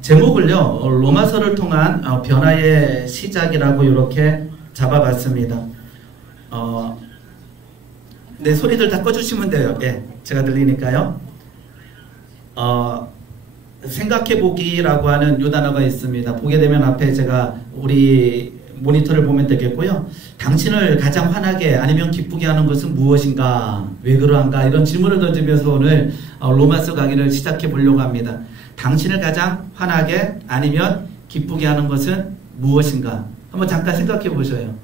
제목을요, 로마서를 통한 변화의 시작이라고 이렇게 잡아봤습니다. 네, 소리들 다 꺼주시면 돼요. 예, 제가 들리니까요. 생각해보기라고 하는 요 단어가 있습니다. 보게 되면 앞에 제가 우리 모니터를 보면 되겠고요. 당신을 가장 화나게 아니면 기쁘게 하는 것은 무엇인가? 왜 그러한가? 이런 질문을 던지면서 오늘 로마서 강의를 시작해 보려고 합니다. 당신을 가장 화나게 아니면 기쁘게 하는 것은 무엇인가? 한번 잠깐 생각해 보셔요.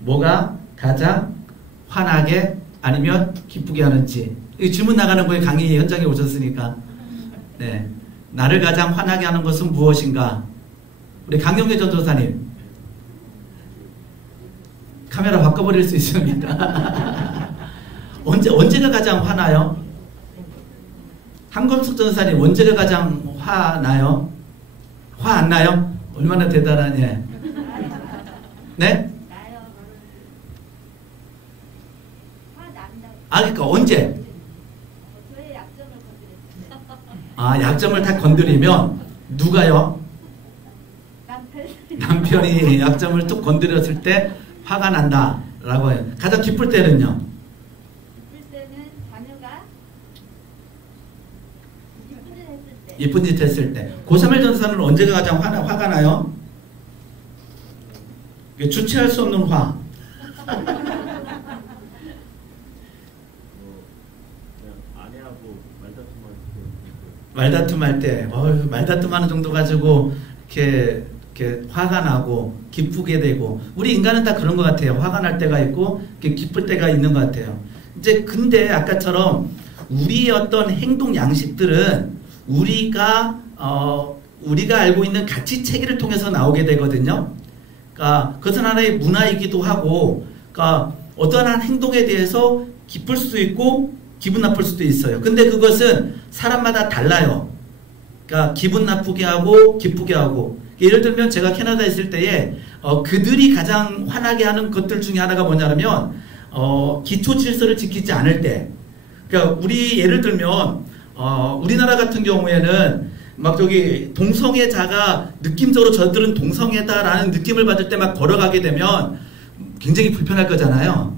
뭐가 가장 화나게 아니면 기쁘게 하는지. 이 질문 나가는 거에 강의 현장에 오셨으니까. 네. 나를 가장 화나게 하는 것은 무엇인가? 우리 강영애 전도사님. 카메라 바꿔버릴 수 있습니까? 언제가 가장 화나요? 한건숙 전도사님, 언제가 가장 화나요? 화 안 나요? 얼마나 대단하니? 네? 그러니까 언제? 약점을 다 건드리면 누가요? 남편이 약점을 뚝 건드렸을 때 화가 난다 라고 해요. 가장 기쁠 때는요? 기쁠 때는 자녀가 이쁜 짓 했을 때. 고사멜 전사는 언제가 가장 화가 나요? 주체할 수 없는 화. 말다툼할 때, 말다툼하는 정도 가지고 이렇게 화가 나고 기쁘게 되고, 우리 인간은 다 그런 것 같아요. 화가 날 때가 있고 기쁠 때가 있는 것 같아요. 이제 근데 아까처럼 우리의 어떤 행동 양식들은 우리가 알고 있는 가치 체계를 통해서 나오게 되거든요. 그러니까 그것은 하나의 문화이기도 하고, 그러니까 어떠한 행동에 대해서 기쁠 수도 있고 기분 나쁠 수도 있어요. 근데 그것은 사람마다 달라요. 그러니까 기분 나쁘게 하고 기쁘게 하고. 예를 들면 제가 캐나다에 있을 때에 그들이 가장 화나게 하는 것들 중에 하나가 뭐냐면 기초 질서를 지키지 않을 때. 그러니까 예를 들면 우리나라 같은 경우에는 막 저기 동성애자가 느낌적으로 저들은 동성애다라는 느낌을 받을 때 막 걸어가게 되면 굉장히 불편할 거잖아요.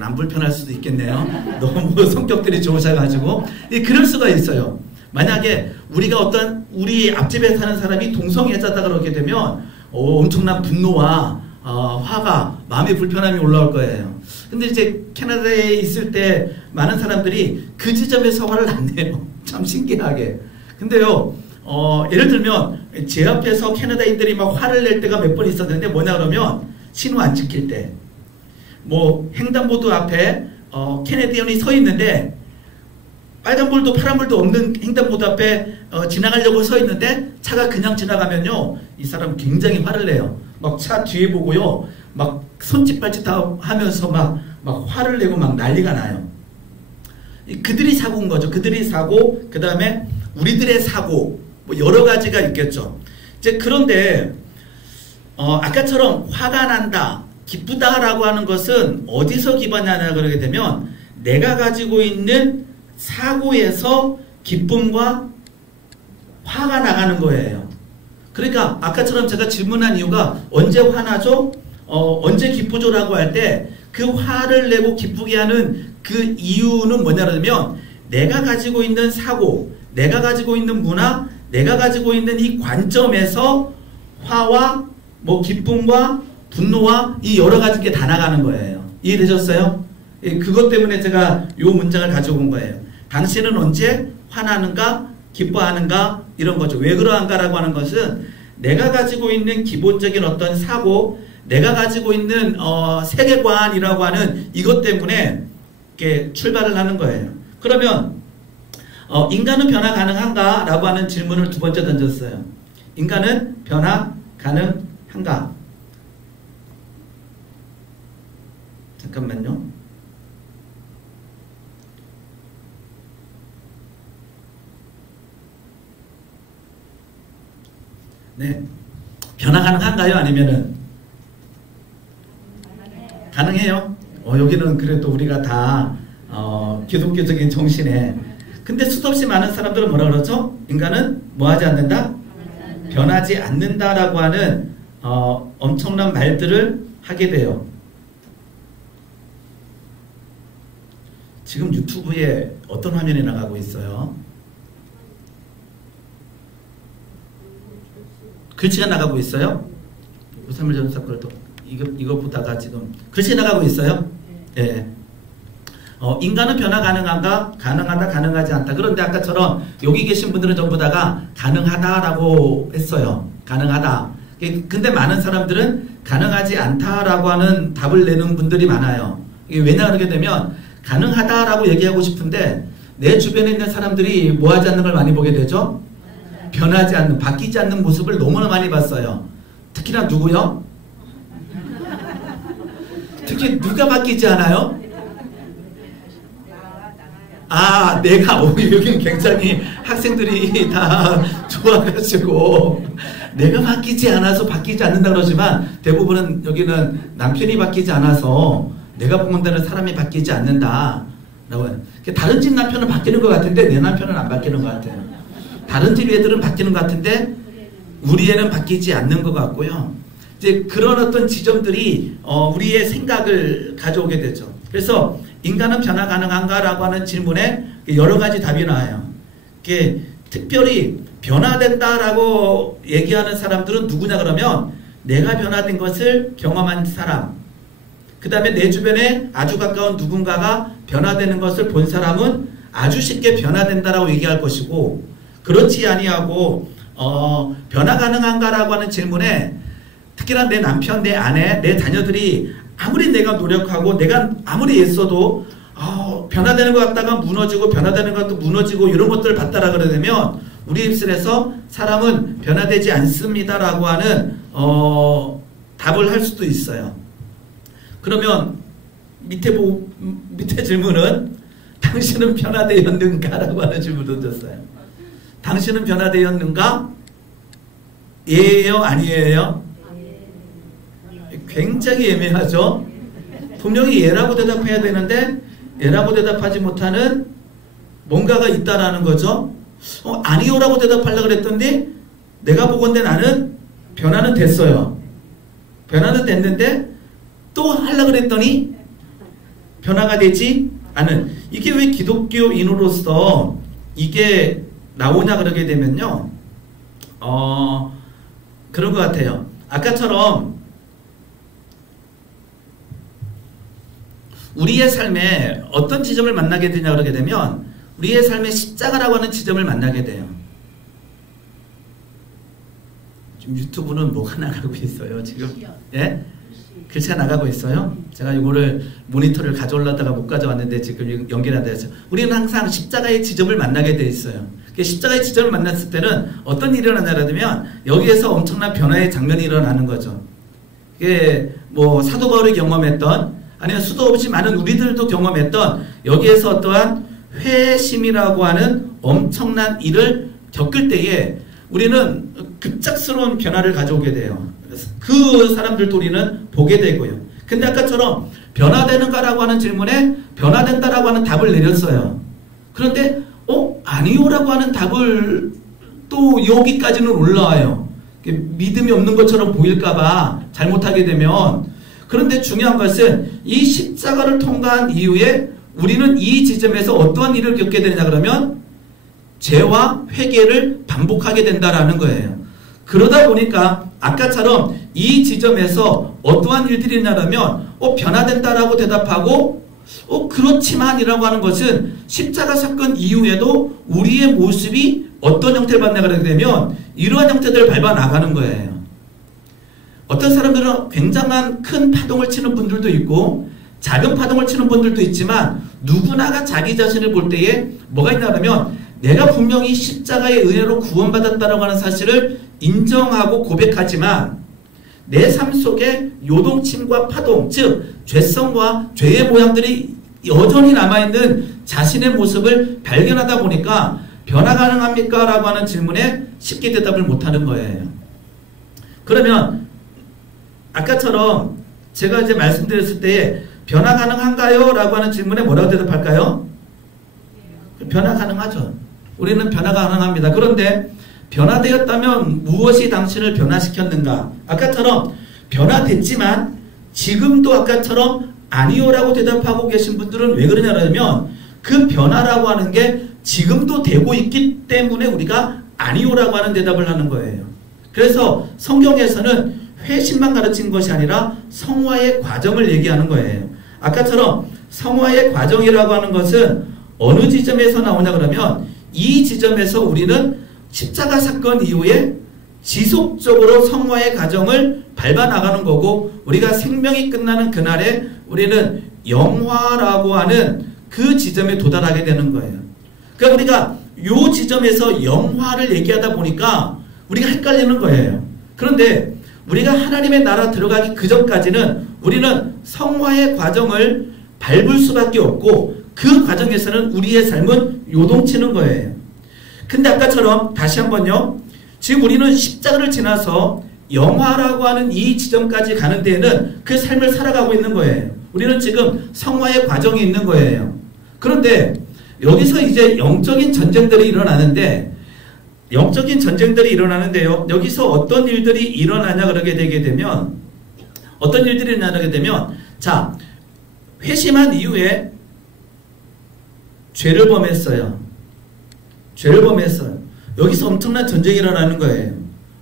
안 불편할 수도 있겠네요. 너무 성격들이 좋으셔가지고. 그럴 수가 있어요. 만약에 우리가 우리 앞집에 사는 사람이 동성애자다 그러게 되면 엄청난 분노와 화가, 마음의 불편함이 올라올 거예요. 근데 이제 캐나다에 있을 때 많은 사람들이 그 지점에서 화를 안 내요. 참 신기하게. 근데요, 예를 들면 제 앞에서 캐나다인들이 막 화를 낼 때가 몇 번 있었는데 뭐냐 그러면 신호 안 지킬 때. 뭐 횡단보도 앞에 캐네디언이 서 있는데 빨간불도 파란불도 없는 횡단보도 앞에 지나가려고 서 있는데 차가 그냥 지나가면요, 이 사람 굉장히 화를 내요. 막 차 뒤에 보고요, 막 손짓발짓 하면서 막 화를 내고 막 난리가 나요. 그들이 사고인 거죠. 그들이 사고, 그 다음에 우리들의 사고, 뭐 여러 가지가 있겠죠. 이제 그런데 아까처럼 화가 난다, 기쁘다라고 하는 것은 어디서 기반하냐 그러게 되면 내가 가지고 있는 사고에서 기쁨과 화가 나가는 거예요. 그러니까 아까처럼 제가 질문한 이유가 언제 화나죠? 언제 기쁘죠? 라고 할 때 그 화를 내고 기쁘게 하는 그 이유는 뭐냐면 내가 가지고 있는 사고, 내가 가지고 있는 문화, 내가 가지고 있는 이 관점에서 화와 뭐 기쁨과 분노와 이 여러 가지 게 다 나가는 거예요. 이해되셨어요? 그것 때문에 제가 이 문장을 가지고 온 거예요. 당신은 언제 화나는가, 기뻐하는가, 이런 거죠. 왜 그러한가라고 하는 것은 내가 가지고 있는 기본적인 어떤 사고, 내가 가지고 있는 세계관이라고 하는 이것 때문에 이렇게 출발을 하는 거예요. 그러면 인간은 변화 가능한가? 라고 하는 질문을 두 번째 던졌어요. 인간은 변화 가능한가? 잠깐만요. 네. 변화 가능한가요? 아니면은? 가능해요? 여기는 그래도 우리가 다 기독교적인 정신에. 근데 수도 없이 많은 사람들은 뭐라 그러죠? 인간은 뭐 하지 않는다? 변하지 않는다라고 하는 엄청난 말들을 하게 돼요. 지금 유튜브에 어떤 화면이 나가고 있어요? 글씨가 나가고 있어요? 우삼일 전사걸도 이거 보다가 지금 글씨 나가고 있어요? 예. 인간은 변화 가능한가? 가능하다, 가능하지 않다. 그런데 아까처럼 여기 계신 분들은 전부 다가 가능하다라고 했어요. 가능하다. 근데 많은 사람들은 가능하지 않다라고 하는 답을 내는 분들이 많아요. 이게 왜냐 그러게 되면 가능하다라고 얘기하고 싶은데 내 주변에 있는 사람들이 뭐 하지 않는 걸 많이 보게 되죠? 변하지 않는, 바뀌지 않는 모습을 너무나 많이 봤어요. 특히나 누구요? 특히 누가 바뀌지 않아요? 아, 내가, 여기는 굉장히 학생들이 다 좋아가지고 내가 바뀌지 않아서 바뀌지 않는다 그러지만 대부분은 여기는 남편이 바뀌지 않아서 내가 본다는 사람이 바뀌지 않는다 라고 해요. 다른 집 남편은 바뀌는 것 같은데 내 남편은 안 바뀌는 것 같아요. 다른 집 애들은 바뀌는 것 같은데 우리 애는 바뀌지 않는 것 같고요. 이제 그런 어떤 지점들이 우리의 생각을 가져오게 되죠. 그래서 인간은 변화 가능한가라고 하는 질문에 여러 가지 답이 나와요. 특별히 변화된다라고 얘기하는 사람들은 누구냐 그러면 내가 변화된 것을 경험한 사람, 그 다음에 내 주변에 아주 가까운 누군가가 변화되는 것을 본 사람은 아주 쉽게 변화된다라고 얘기할 것이고, 그렇지 아니하고 변화 가능한가라고 하는 질문에 특히나 내 남편, 내 아내, 내 자녀들이 아무리 내가 노력하고 내가 아무리 애써도 변화되는 것 같다가 무너지고 변화되는 것도 무너지고 이런 것들을 봤다라 그러면 우리 입술에서 사람은 변화되지 않습니다라고 하는 답을 할 수도 있어요. 그러면 밑에 질문은 당신은 변화되었는가? 라고 하는 질문을 던졌어요. 당신은 변화되었는가? 예예요? 아니에요? 굉장히 애매하죠? 분명히 예라고 대답해야 되는데 예라고 대답하지 못하는 뭔가가 있다라는 거죠. 아니요라고 대답하려고 그랬더니 내가 보건대 나는 변화는 됐어요. 변화는 됐는데 또 하려고 그랬더니 변화가 되지 않은, 이게 왜 기독교인으로서 이게 나오냐 그러게 되면요, 그런 것 같아요. 아까처럼 우리의 삶에 어떤 지점을 만나게 되냐 그러게 되면 우리의 삶에 십자가라고 하는 지점을 만나게 돼요. 지금 유튜브는 뭐가 나가고 있어요 지금? 예? 글씨가 나가고 있어요? 제가 이거를 모니터를 가져올라다가 못 가져왔는데 지금 연결이 안 돼서, 우리는 항상 십자가의 지점을 만나게 돼 있어요. 십자가의 지점을 만났을 때는 어떤 일이 일어나냐면 여기에서 엄청난 변화의 장면이 일어나는 거죠. 이게 뭐 사도 바울이 경험했던, 아니면 수도 없이 많은 우리들도 경험했던 여기에서 어떠한 회심이라고 하는 엄청난 일을 겪을 때에 우리는 급작스러운 변화를 가져오게 돼요. 그 사람들도 우리는 보게 되고요. 근데 아까처럼 변화되는가라고 하는 질문에 변화된다라고 하는 답을 내렸어요. 그런데 아니요라고 하는 답을 또 여기까지는 올라와요. 믿음이 없는 것처럼 보일까봐 잘못하게 되면. 그런데 중요한 것은 이 십자가를 통과한 이후에 우리는 이 지점에서 어떠한 일을 겪게 되냐 그러면 죄와 회개를 반복하게 된다라는 거예요. 그러다 보니까 아까처럼 이 지점에서 어떠한 일들이 있냐면 변화된다라고 대답하고 그렇지만이라고 하는 것은 십자가 사건 이후에도 우리의 모습이 어떤 형태를 받냐 그러게 되면 이러한 형태들을 밟아 나가는 거예요. 어떤 사람들은 굉장한 큰 파동을 치는 분들도 있고 작은 파동을 치는 분들도 있지만 누구나가 자기 자신을 볼 때에 뭐가 있냐면 내가 분명히 십자가의 은혜로 구원받았다라고 하는 사실을 인정하고 고백하지만 내 삶 속에 요동침과 파동, 즉 죄성과 죄의 모양들이 여전히 남아있는 자신의 모습을 발견하다 보니까 변화 가능합니까? 라고 하는 질문에 쉽게 대답을 못하는 거예요. 그러면 아까처럼 제가 이제 말씀드렸을 때 변화 가능한가요? 라고 하는 질문에 뭐라고 대답할까요? 변화 가능하죠. 우리는 변화 가능합니다. 그런데 변화되었다면 무엇이 당신을 변화시켰는가? 아까처럼 변화됐지만 지금도 아까처럼 아니요라고 대답하고 계신 분들은 왜 그러냐면 그 변화라고 하는 게 지금도 되고 있기 때문에 우리가 아니요라고 하는 대답을 하는 거예요. 그래서 성경에서는 회심만 가르친 것이 아니라 성화의 과정을 얘기하는 거예요. 아까처럼 성화의 과정이라고 하는 것은 어느 지점에서 나오냐 그러면 이 지점에서 우리는 십자가 사건 이후에 지속적으로 성화의 과정을 밟아나가는 거고 우리가 생명이 끝나는 그날에 우리는 영화라고 하는 그 지점에 도달하게 되는 거예요. 그러니까 우리가 요 지점에서 영화를 얘기하다 보니까 우리가 헷갈리는 거예요. 그런데 우리가 하나님의 나라 들어가기 그 전까지는 우리는 성화의 과정을 밟을 수밖에 없고 그 과정에서는 우리의 삶은 요동치는 거예요. 근데 아까처럼 다시 한번요. 지금 우리는 십자가를 지나서 영화라고 하는 이 지점까지 가는 데에는 그 삶을 살아가고 있는 거예요. 우리는 지금 성화의 과정이 있는 거예요. 그런데 여기서 이제 영적인 전쟁들이 일어나는데요. 여기서 어떤 일들이 일어나냐 그러게 되게 되면 자, 회심한 이후에 죄를 범했어요. 여기서 엄청난 전쟁이 일어나는 거예요.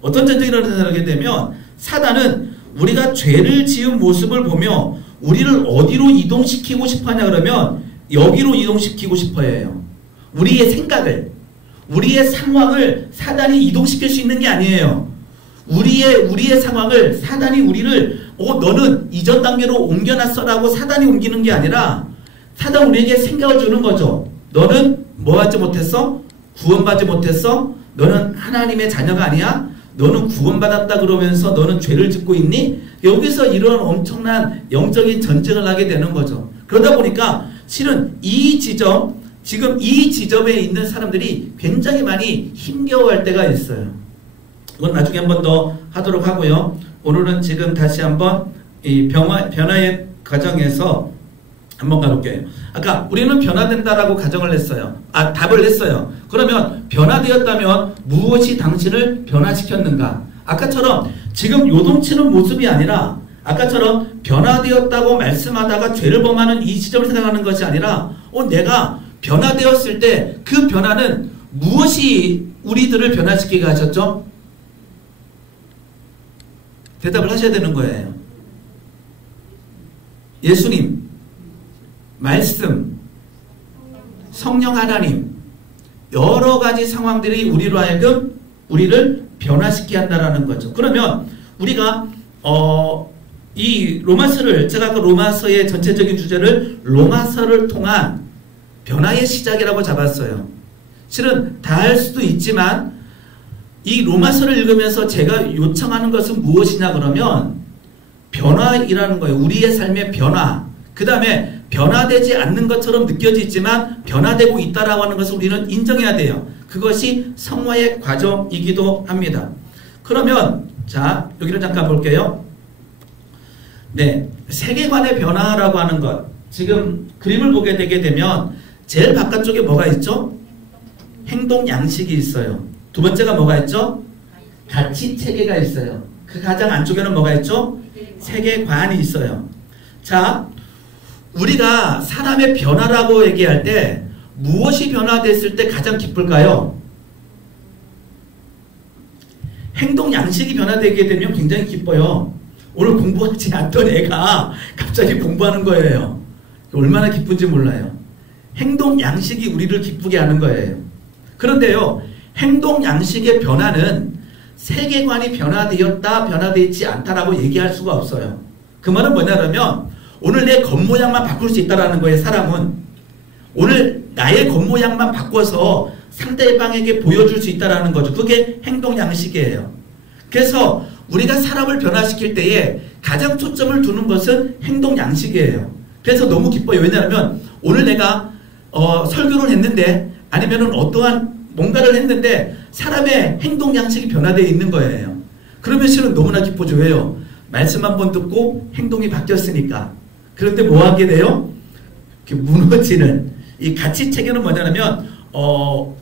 어떤 전쟁이 일어나게 되면 사단은 우리가 죄를 지은 모습을 보며 우리를 어디로 이동시키고 싶어하냐 그러면 여기로 이동시키고 싶어해요. 우리의 생각을, 우리의 상황을 사단이 이동시킬 수 있는 게 아니에요. 우리의 상황을 사단이 우리를 너는 이전 단계로 옮겨놨어라고 사단이 옮기는 게 아니라 사단 우리에게 생각을 주는 거죠. 너는 뭐 하지 못했어? 구원받지 못했어? 너는 하나님의 자녀가 아니야? 너는 구원받았다 그러면서 너는 죄를 짓고 있니? 여기서 이런 엄청난 영적인 전쟁을 하게 되는 거죠. 그러다 보니까 실은 지금 이 지점에 있는 사람들이 굉장히 많이 힘겨워할 때가 있어요. 이건 나중에 한 번 더 하도록 하고요. 오늘은 지금 다시 한번 이 변화의 과정에서 한번 가볼게요. 아까 우리는 변화된다라고 가정을 했어요. 답을 했어요. 그러면 변화되었다면 무엇이 당신을 변화시켰는가? 아까처럼 지금 요동치는 모습이 아니라 아까처럼 변화되었다고 말씀하다가 죄를 범하는 이 지점을 생각하는 것이 아니라 내가 변화되었을 때 그 변화는 무엇이 우리들을 변화시키게 하셨죠? 대답을 하셔야 되는 거예요. 예수님, 말씀, 성령 하나님, 여러 가지 상황들이 우리로 하여금 우리를 변화시키게 한다라는 거죠. 그러면 우리가 이 로마서를 제가 그 로마서의 전체적인 주제를 로마서를 통한 변화의 시작이라고 잡았어요. 실은 다 할 수도 있지만 이 로마서를 읽으면서 제가 요청하는 것은 무엇이냐 그러면 변화이라는 거예요. 우리의 삶의 변화. 그 다음에 변화되지 않는 것처럼 느껴지지만 변화되고 있다라고 하는 것을 우리는 인정해야 돼요. 그것이 성화의 과정이기도 합니다. 그러면 자, 여기를 잠깐 볼게요. 네, 세계관의 변화라고 하는 것. 지금 그림을 보게 되게 되면 제일 바깥쪽에 뭐가 있죠? 행동 양식이 있어요. 두 번째가 뭐가 있죠? 가치 체계가 있어요. 그 가장 안쪽에는 뭐가 있죠? 세계관이 있어요. 자, 우리가 사람의 변화라고 얘기할 때 무엇이 변화됐을 때 가장 기쁠까요? 행동 양식이 변화되게 되면 굉장히 기뻐요. 오늘 공부하지 않던 애가 갑자기 공부하는 거예요. 얼마나 기쁜지 몰라요. 행동 양식이 우리를 기쁘게 하는 거예요. 그런데요, 행동 양식의 변화는 세계관이 변화되었다, 변화되지 않다라고 얘기할 수가 없어요. 그 말은 뭐냐면 오늘 내 겉모양만 바꿀 수 있다라는 거예요. 사람은 오늘 나의 겉모양만 바꿔서 상대방에게 보여줄 수 있다라는 거죠. 그게 행동 양식이에요. 그래서 우리가 사람을 변화시킬 때에 가장 초점을 두는 것은 행동 양식이에요. 그래서 너무 기뻐요. 왜냐하면 오늘 내가 설교를 했는데 아니면은 어떠한 뭔가를 했는데 사람의 행동 양식이 변화되어 있는 거예요. 그러면 실은 너무나 기쁘죠. 왜요? 말씀 한 번 듣고 행동이 바뀌었으니까. 그런데 뭐 하게 돼요? 무너지는 이 가치 체계는 뭐냐면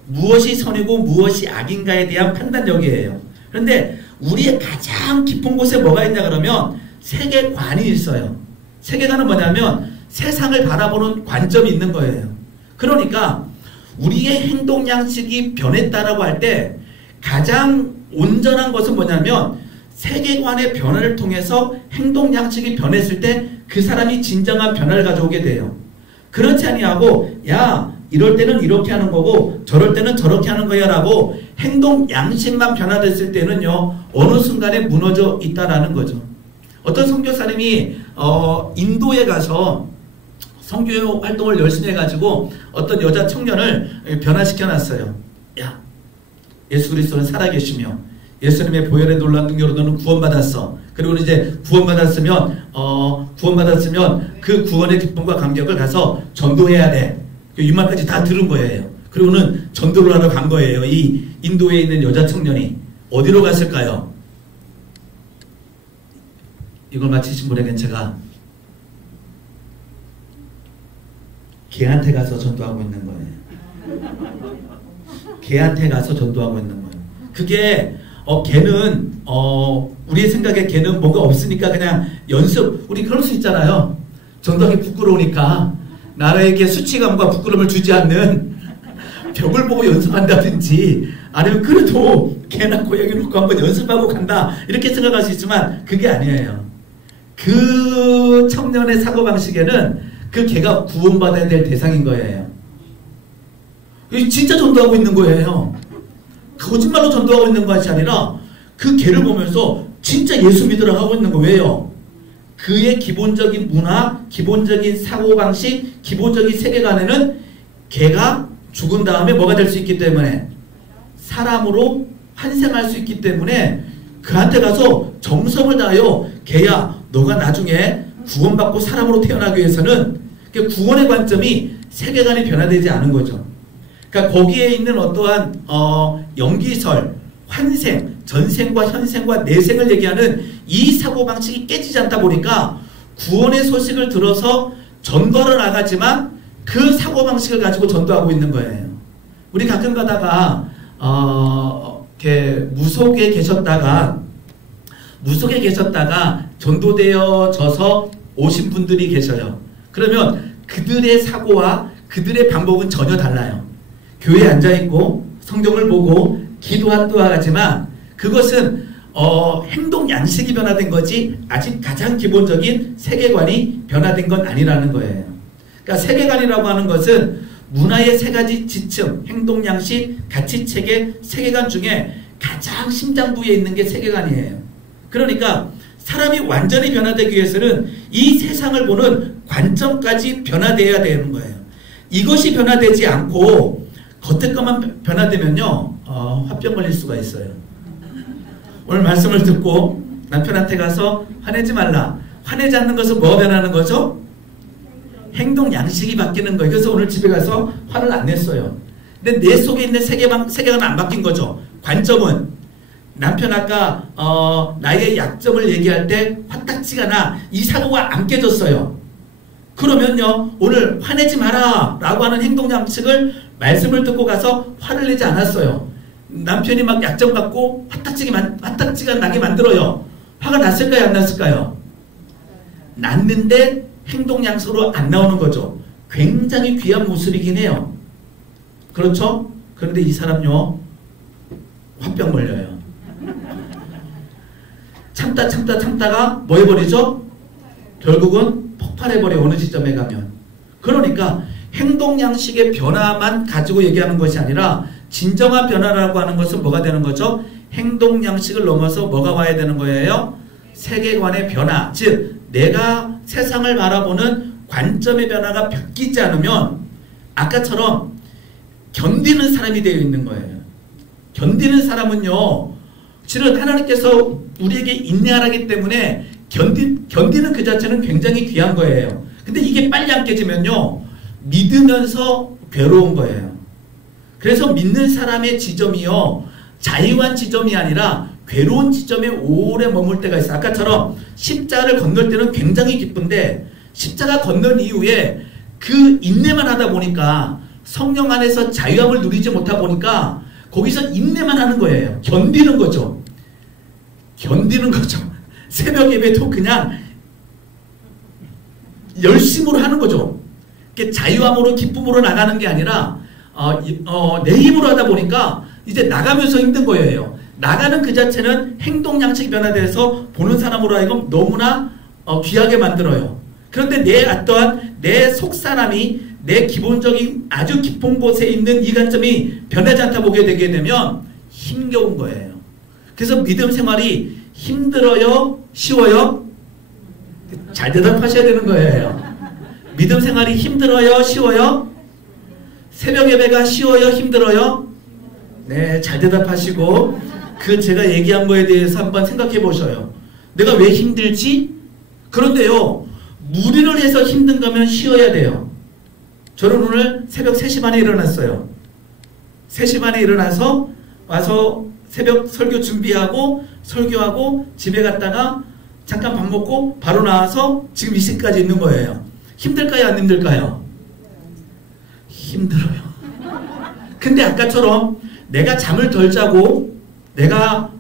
무엇이 선이고 무엇이 악인가에 대한 판단력이에요. 그런데 우리의 가장 깊은 곳에 뭐가 있냐 그러면 세계관이 있어요. 세계관은 뭐냐면 세상을 바라보는 관점이 있는 거예요. 그러니까 우리의 행동 양식이 변했다라고 할 때 가장 온전한 것은 뭐냐면 세계관의 변화를 통해서 행동 양식이 변했을 때 그 사람이 진정한 변화를 가져오게 돼요. 그렇지 아니하고 야 이럴 때는 이렇게 하는 거고 저럴 때는 저렇게 하는 거야 라고 행동 양식만 변화됐을 때는요 어느 순간에 무너져 있다라는 거죠. 어떤 선교사님이 인도에 가서 선교 활동을 열심히 해가지고 어떤 여자 청년을 변화시켜 놨어요. 야 예수 그리스도는 살아계시며 예수님의 보혈의 놀라운 능력으로 너는 구원받았어. 그리고 이제 구원받았으면 그 구원의 기쁨과 감격을 가서 전도해야 돼. 이 말까지 다 들은 거예요. 그리고는 전도를 하러 간 거예요. 이 인도에 있는 여자 청년이 어디로 갔을까요? 이걸 마치신 분에겐 제가 걔한테 가서 전도하고 있는 거예요. 걔한테 가서 전도하고 있는 거예요. 그게 걔는 우리의 생각에 걔는 뭔가 없으니까 그냥 연습, 우리 그럴 수 있잖아요. 전도하기 부끄러우니까 나라에게 수치감과 부끄러움을 주지 않는 벽을 보고 연습한다든지 아니면 그래도 개나 고양이 놓고 한번 연습하고 간다 이렇게 생각할 수 있지만 그게 아니에요. 그 청년의 사고방식에는 그 개가 구원받아야 될 대상인 거예요. 진짜 전도하고 있는 거예요. 거짓말로 전도하고 있는 것이 아니라 그 개를 보면서 진짜 예수 믿으라 하고 있는 거예요. 왜요? 그의 기본적인 문화, 기본적인 사고방식, 기본적인 세계관에는 개가 죽은 다음에 뭐가 될 수 있기 때문에 사람으로 환생할 수 있기 때문에 그한테 가서 정성을 다하여 개야 너가 나중에 구원받고 사람으로 태어나기 위해서는 구원의 관점이 세계관이 변화되지 않은 거죠. 그러니까 거기에 있는 어떠한 연기설, 환생, 전생과 현생과 내생을 얘기하는 이 사고방식이 깨지지 않다 보니까 구원의 소식을 들어서 전도하러 나가지만 그 사고방식을 가지고 전도하고 있는 거예요. 우리 가끔 가다가 이렇게 무속에 계셨다가 전도되어져서 오신 분들이 계셔요. 그러면 그들의 사고와 그들의 방법은 전혀 달라요. 교회에 앉아있고 성경을 보고 기도하지만 그것은 행동 양식이 변화된 거지 아직 가장 기본적인 세계관이 변화된 건 아니라는 거예요. 그러니까 세계관이라고 하는 것은 문화의 세 가지 지층, 행동 양식, 가치 체계, 세계관 중에 가장 심장부에 있는 게 세계관이에요. 그러니까 사람이 완전히 변화되기 위해서는 이 세상을 보는 관점까지 변화되어야 되는 거예요. 이것이 변화되지 않고 겉에 것만 변화되면요 화병 걸릴 수가 있어요. 오늘 말씀을 듣고 남편한테 가서 화내지 말라. 화내지 않는 것은 뭐가 변하는 거죠? 행동 양식이 바뀌는 거예요. 그래서 오늘 집에 가서 화를 안 냈어요. 근데 내 속에 있는 세계관은 안 바뀐 거죠. 관점은 남편 아까 나의 약점을 얘기할 때 화딱지가 나. 이 사고가 안 깨졌어요. 그러면요 오늘 화내지 마라 라고 하는 행동 양식을 말씀을 듣고 가서 화를 내지 않았어요. 남편이 막 약점 갖고 화딱지가 나게 만들어요. 화가 났을까요? 안 났을까요? 났는데 행동 양식으로 안 나오는 거죠. 굉장히 귀한 모습이긴 해요. 그렇죠? 그런데 이 사람요 화병 걸려요. 참다가 뭐 해버리죠? 결국은 폭발해버려. 어느 지점에 가면. 그러니까 행동 양식의 변화만 가지고 얘기하는 것이 아니라 진정한 변화라고 하는 것은 뭐가 되는 거죠? 행동 양식을 넘어서 뭐가 와야 되는 거예요? 세계관의 변화. 즉 내가 세상을 바라보는 관점의 변화가 바뀌지 않으면 아까처럼 견디는 사람이 되어 있는 거예요. 견디는 사람은요 실은 하나님께서 우리에게 인내하라기 때문에 견디는 그 자체는 굉장히 귀한 거예요. 근데 이게 빨리 안 깨지면요 믿으면서 괴로운 거예요. 그래서 믿는 사람의 지점이요 자유한 지점이 아니라 괴로운 지점에 오래 머물 때가 있어요. 아까처럼 십자가를 건널 때는 굉장히 기쁜데 십자가 건넌 이후에 그 인내만 하다 보니까 성령 안에서 자유함을 누리지 못하다 보니까 거기서 인내만 하는 거예요. 견디는 거죠. 견디는 거죠. 새벽 예배도 그냥 열심으로 하는 거죠. 자유함으로 기쁨으로 나가는 게 아니라 내 힘으로 하다 보니까 이제 나가면서 힘든 거예요. 나가는 그 자체는 행동 양식이 변화돼서 보는 사람으로 하여금 너무나 귀하게 만들어요. 그런데 내 속사람이 내 기본적인 아주 깊은 곳에 있는 이 관점이 변하지 않다 보게 되게 되면 힘겨운 거예요. 그래서 믿음 생활이 힘들어요? 쉬워요? 잘 대답하셔야 되는 거예요. 믿음 생활이 힘들어요? 쉬워요? 새벽 예배가 쉬워요? 힘들어요? 네, 잘 대답하시고 제가 얘기한 거에 대해서 한번 생각해 보셔요. 내가 왜 힘들지? 그런데요, 무리를 해서 힘든 거면 쉬어야 돼요. 저는 오늘 새벽 3시 반에 일어났어요. 3시 반에 일어나서 와서 새벽 설교 준비하고 설교하고 집에 갔다가 잠깐 밥 먹고 바로 나와서 지금 이 시까지 있는 거예요. 힘들까요? 안 힘들까요? 힘들어요. 근데 아까처럼 내가 잠을 덜 자고 내가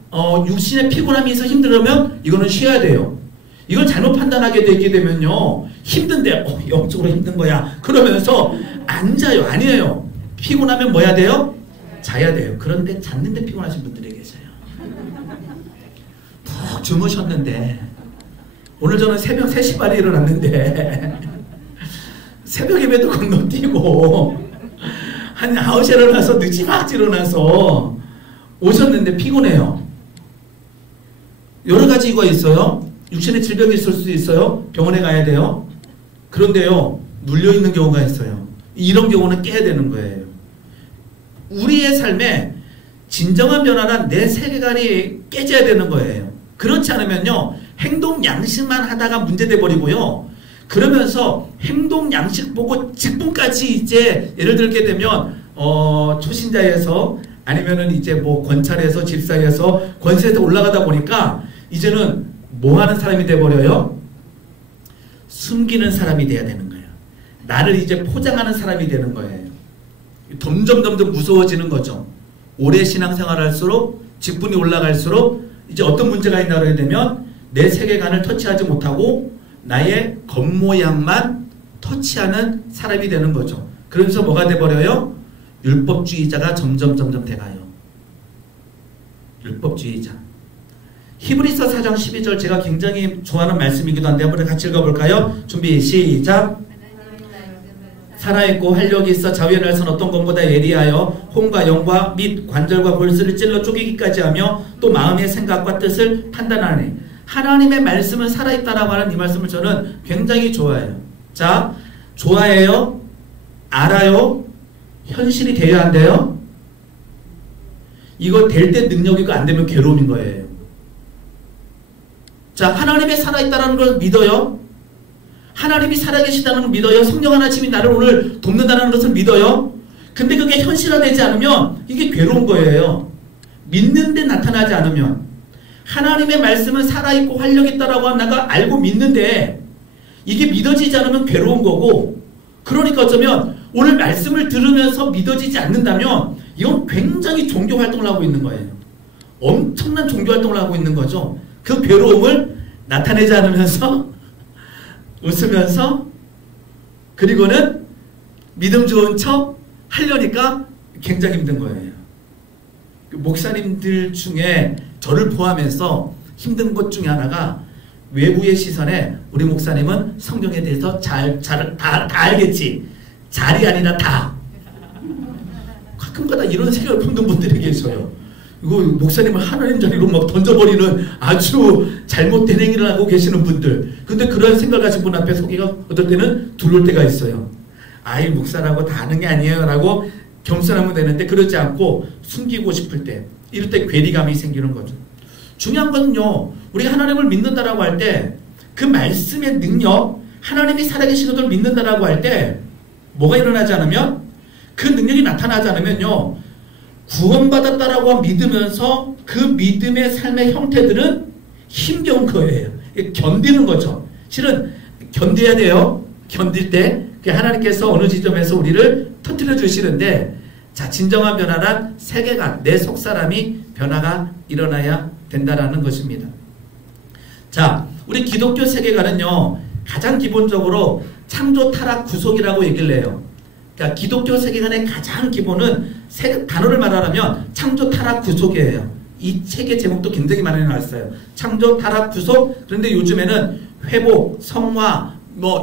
육신의 피곤함이 있어 힘들면 이거는 쉬어야 돼요. 이걸 잘못 판단하게 되게 되면요, 힘든데 영적으로 힘든 거야 그러면서 안 자요. 아니에요. 피곤하면 뭐 해야 돼요? 자야 돼요. 그런데 잤는데 피곤하신 분들이 계세요. 푹 주무셨는데 오늘 저는 새벽 3시 반에 일어났는데 새벽 예배도 건너뛰고 한 9시에 일어나서 늦지막지 일어나서 오셨는데 피곤해요. 여러 가지 이유가 있어요. 육신의 질병이 있을 수도 있어요. 병원에 가야 돼요. 그런데요, 눌려있는 경우가 있어요. 이런 경우는 깨야 되는 거예요. 우리의 삶에 진정한 변화란 내 세계관이 깨져야 되는 거예요. 그렇지 않으면요, 행동 양식만 하다가 문제돼 버리고요. 그러면서 행동 양식 보고 직분까지 이제 예를 들게 되면 초신자에서 아니면은 이제 뭐 권찰에서 집사에서 권세에서 올라가다 보니까 이제는 뭐 하는 사람이 돼버려요? 숨기는 사람이 돼야 되는 거예요. 나를 이제 포장하는 사람이 되는 거예요. 점점 무서워지는 거죠. 오래 신앙생활 할수록 직분이 올라갈수록 이제 어떤 문제가 있나 그러게 되면 내 세계관을 터치하지 못하고 나의 겉모양만 터치하는 사람이 되는 거죠. 그러면서 뭐가 돼버려요? 율법주의자가 점점 돼가요. 율법주의자. 히브리서 4장 12절 제가 굉장히 좋아하는 말씀이기도 한데 한번 같이 읽어볼까요? 준비 시작. 살아있고 활력이 있어 자위의 날선 어떤 것보다 예리하여 혼과 영과 및 관절과 골수를 찔러 쪼개기까지 하며 또 마음의 생각과 뜻을 판단하니. 하나님의 말씀은 살아있다라고 하는 이 말씀을 저는 굉장히 좋아해요. 자, 좋아해요? 알아요? 현실이 돼야 한대요? 이거 될 때 능력이고 안 되면 괴로움인 거예요. 자, 하나님의 살아있다는 걸 믿어요? 하나님이 살아계시다는 걸 믿어요? 성령 하나님이 나를 오늘 돕는다는 것을 믿어요? 근데 그게 현실화되지 않으면 이게 괴로운 거예요. 믿는데 나타나지 않으면. 하나님의 말씀은 살아있고 활력있다라고 내가 알고 믿는데 이게 믿어지지 않으면 괴로운 거고, 그러니까 어쩌면 오늘 말씀을 들으면서 믿어지지 않는다면 이건 굉장히 종교활동을 하고 있는 거예요. 엄청난 종교활동을 하고 있는 거죠. 그 괴로움을 나타내지 않으면서 웃으면서 그리고는 믿음 좋은 척 하려니까 굉장히 힘든 거예요. 목사님들 중에 저를 포함해서 힘든 것 중에 하나가 외부의 시선에 우리 목사님은 성경에 대해서 다 알겠지. 잘이 아니라 다. 가끔가다 이런 생각을 품는 분들이 계셔요. 이거 목사님을 하나님 자리로 막 던져버리는 아주 잘못된 행위를 하고 계시는 분들. 근데 그런 생각을 가진 분 앞에 서기가 어떨 때는 두려울 때가 있어요. 아이, 목사라고 다 아는 게 아니에요 라고 겸손하면 되는데 그러지 않고 숨기고 싶을 때, 이럴 때 괴리감이 생기는 거죠. 중요한 건요, 우리가 하나님을 믿는다라고 할 때 그 말씀의 능력, 하나님이 살아계시는 것을 믿는다라고 할 때 뭐가 일어나지 않으면, 그 능력이 나타나지 않으면요, 구원받았다라고 믿으면서 그 믿음의 삶의 형태들은 힘겨운 거예요. 견디는 거죠. 실은 견뎌야 돼요. 견딜 때 하나님께서 어느 지점에서 우리를 터뜨려 주시는데, 자, 진정한 변화란 세계관, 내 속사람이 변화가 일어나야 된다라는 것입니다. 자, 우리 기독교 세계관은요, 가장 기본적으로 창조, 타락, 구속이라고 얘기를 해요. 그러니까 기독교 세계관의 가장 기본은 단어를 말하자면 창조, 타락, 구속이에요. 이 책의 제목도 굉장히 많이 나왔어요. 창조, 타락, 구속. 그런데 요즘에는 회복, 성화,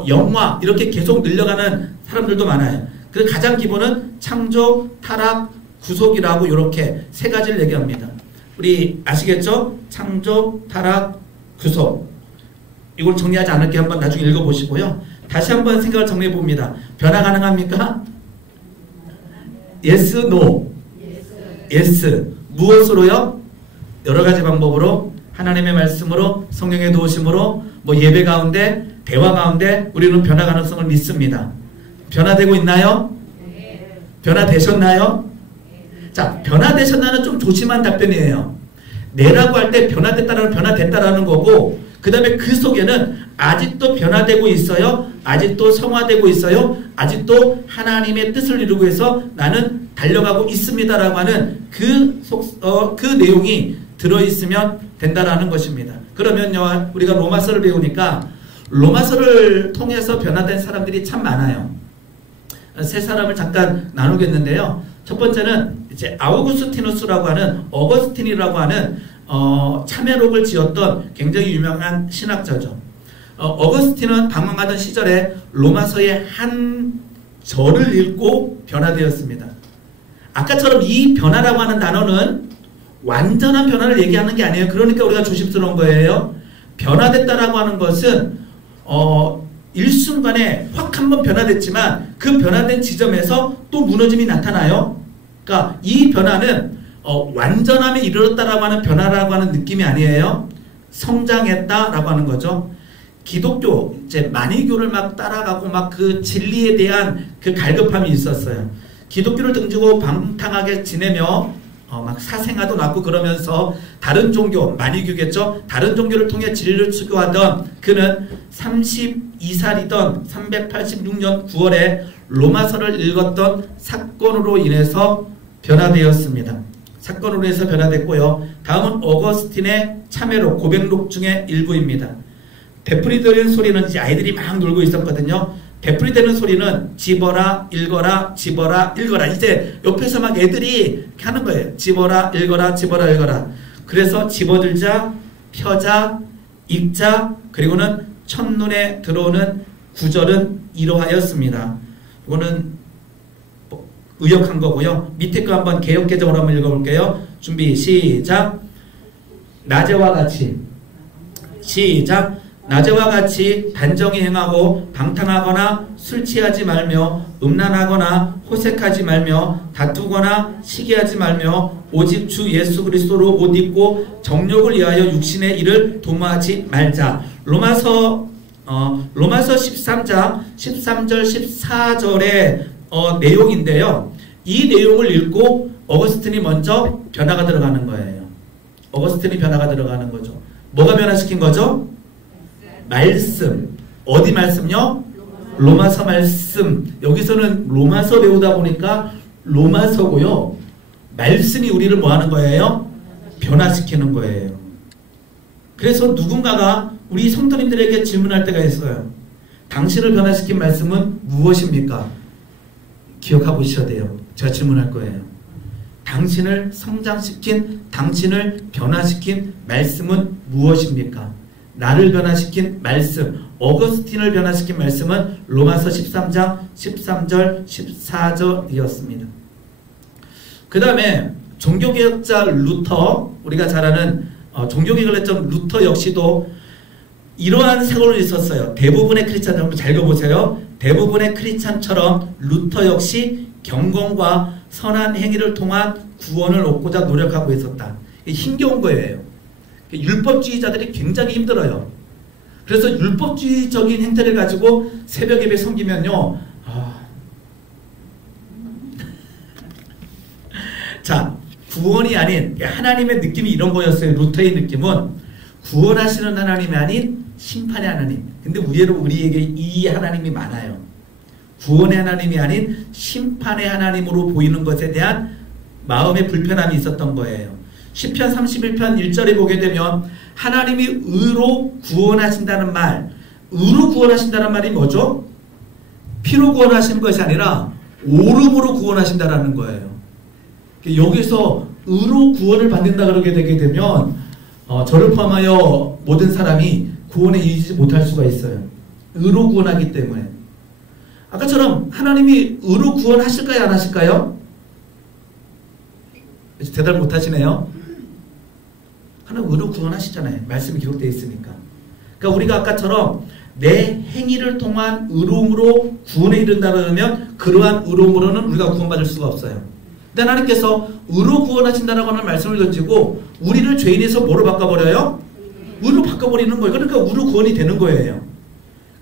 영화 이렇게 계속 늘려가는 사람들도 많아요. 그 가장 기본은 창조, 타락, 구속이라고 이렇게 세 가지를 얘기합니다. 우리 아시겠죠? 창조, 타락, 구속. 이걸 정리하지 않을게 한번 나중에 읽어보시고요. 다시 한번 생각을 정리해 봅니다. 변화 가능합니까? Yes, no. Yes. 무엇으로요? 여러 가지 방법으로, 하나님의 말씀으로, 성령의 도우심으로, 예배 가운데, 대화 가운데 우리는 변화 가능성을 믿습니다. 변화되고 있나요? 변화되셨나요? 자, 변화되셨나는 좀 조심한 답변이에요. 내라고 할 때 변화됐다라는 변화됐다라는 거고, 그 다음에 그 속에는 아직도 변화되고 있어요. 아직도 성화되고 있어요. 아직도 하나님의 뜻을 이루고 해서 나는 달려가고 있습니다라고 하는 그 내용이 들어있으면 된다라는 것입니다. 그러면요, 우리가 로마서를 배우니까 로마서를 통해서 변화된 사람들이 참 많아요. 세 사람을 잠깐 나누겠는데요. 첫 번째는 이제 아우구스티누스라고 하는, 어거스틴이라고 하는 참회록을 지었던 굉장히 유명한 신학자죠. 어거스틴은 방황하던 시절에 로마서의 한 절을 읽고 변화되었습니다. 아까처럼 이 변화라고 하는 단어는 완전한 변화를 얘기하는 게 아니에요. 그러니까 우리가 조심스러운 거예요. 변화됐다라고 하는 것은 일순간에 확 한번 변화됐지만 그 변화된 지점에서 또 무너짐이 나타나요. 그러니까 이 변화는 완전함에 이르렀다라고 하는 변화라고 하는 느낌이 아니에요. 성장했다라고 하는 거죠. 기독교, 이제 만이교를 막 따라가고 막 그 진리에 대한 그 갈급함이 있었어요. 기독교를 등지고 방탕하게 지내며 막 사생아도 낳고 그러면서 다른 종교, 만이교겠죠? 다른 종교를 통해 진리를 추구하던 그는 32살이던 386년 9월에 로마서를 읽었던 사건으로 인해서 변화되었습니다. 사건으로 해서 변화됐고요. 다음은 어거스틴의 참회록, 고백록 중에 일부입니다. 되풀이되는 소리는 이제 아이들이 막 놀고 있었거든요. 되풀이되는 소리는 집어라, 읽어라, 집어라, 읽어라. 이제 옆에서 막 애들이 하는 거예요. 집어라, 읽어라, 집어라, 읽어라. 그래서 집어들자, 펴자, 읽자, 그리고는 첫눈에 들어오는 구절은 이러하였습니다. 이거는 의역한 거고요. 밑에 거 한번 개역개정으로 한번 읽어볼게요. 준비, 시작. 낮에와 같이, 시작. 낮에와 같이 단정히 행하고 방탕하거나 술 취하지 말며 음란하거나 호색하지 말며 다투거나 시기하지 말며 오직 주 예수 그리스도로 옷 입고 정욕을 위하여 육신의 일을 도모하지 말자. 로마서 13장 13절 14절의 내용인데요. 이 내용을 읽고 어거스틴이 먼저 변화가 들어가는 거예요. 어거스틴이 변화가 들어가는 거죠. 뭐가 변화시킨 거죠? 말씀. 어디 말씀요? 로마서 말씀. 여기서는 로마서 배우다 보니까 로마서고요. 말씀이 우리를 뭐 하는 거예요? 변화시키는 거예요. 그래서 누군가가 우리 성도님들에게 질문할 때가 있어요. 당신을 변화시킨 말씀은 무엇입니까? 기억하고 보셔야 돼요. 제가 질문할 거예요. 당신을 성장시킨, 당신을 변화시킨 말씀은 무엇입니까? 나를 변화시킨 말씀, 어거스틴을 변화시킨 말씀은 로마서 13장 13절 14절이었습니다. 그 다음에 종교개혁자 루터, 우리가 잘 아는 종교개혁을 했던 루터 역시도 이러한 세월이 있었어요. 대부분의 크리스찬, 여러분 잘 읽어보세요. 대부분의 크리스찬처럼 루터 역시 경건과 선한 행위를 통한 구원을 얻고자 노력하고 있었다. 힘겨운 거예요. 율법주의자들이 굉장히 힘들어요. 그래서 율법주의적인 행태를 가지고 새벽 예배 섬기면요. 자, 구원이 아닌 하나님의 느낌이 이런 거였어요. 루터의 느낌은 구원하시는 하나님이 아닌 심판의 하나님. 근데 의외로 우리에게 이 하나님이 많아요. 구원의 하나님이 아닌 심판의 하나님으로 보이는 것에 대한 마음의 불편함이 있었던 거예요. 시편 31편 1절에 보게 되면 하나님이 의로 구원하신다는 말, 의로 구원하신다는 말이 뭐죠? 피로 구원하시는 것이 아니라 오름으로 구원하신다라는 거예요. 여기서 의로 구원을 받는다 그러게 되게 되면 저를 포함하여 모든 사람이 구원에 이르지 못할 수가 있어요. 의로 구원하기 때문에. 아까처럼 하나님이 의로 구원하실까요? 안 하실까요? 대답 못 하시네요. 하나님 의로 구원하시잖아요. 말씀이 기록되어 있으니까. 그러니까 우리가 아까처럼 내 행위를 통한 의로움으로 구원에 이른다 그러면 그러한 의로움으로는 우리가 구원받을 수가 없어요. 근데 하나님께서 의로 구원하신다라고 하는 말씀을 던지고 우리를 죄인에서 뭐로 바꿔버려요? 의로 바꿔버리는 거예요. 그러니까 의로 구원이 되는 거예요.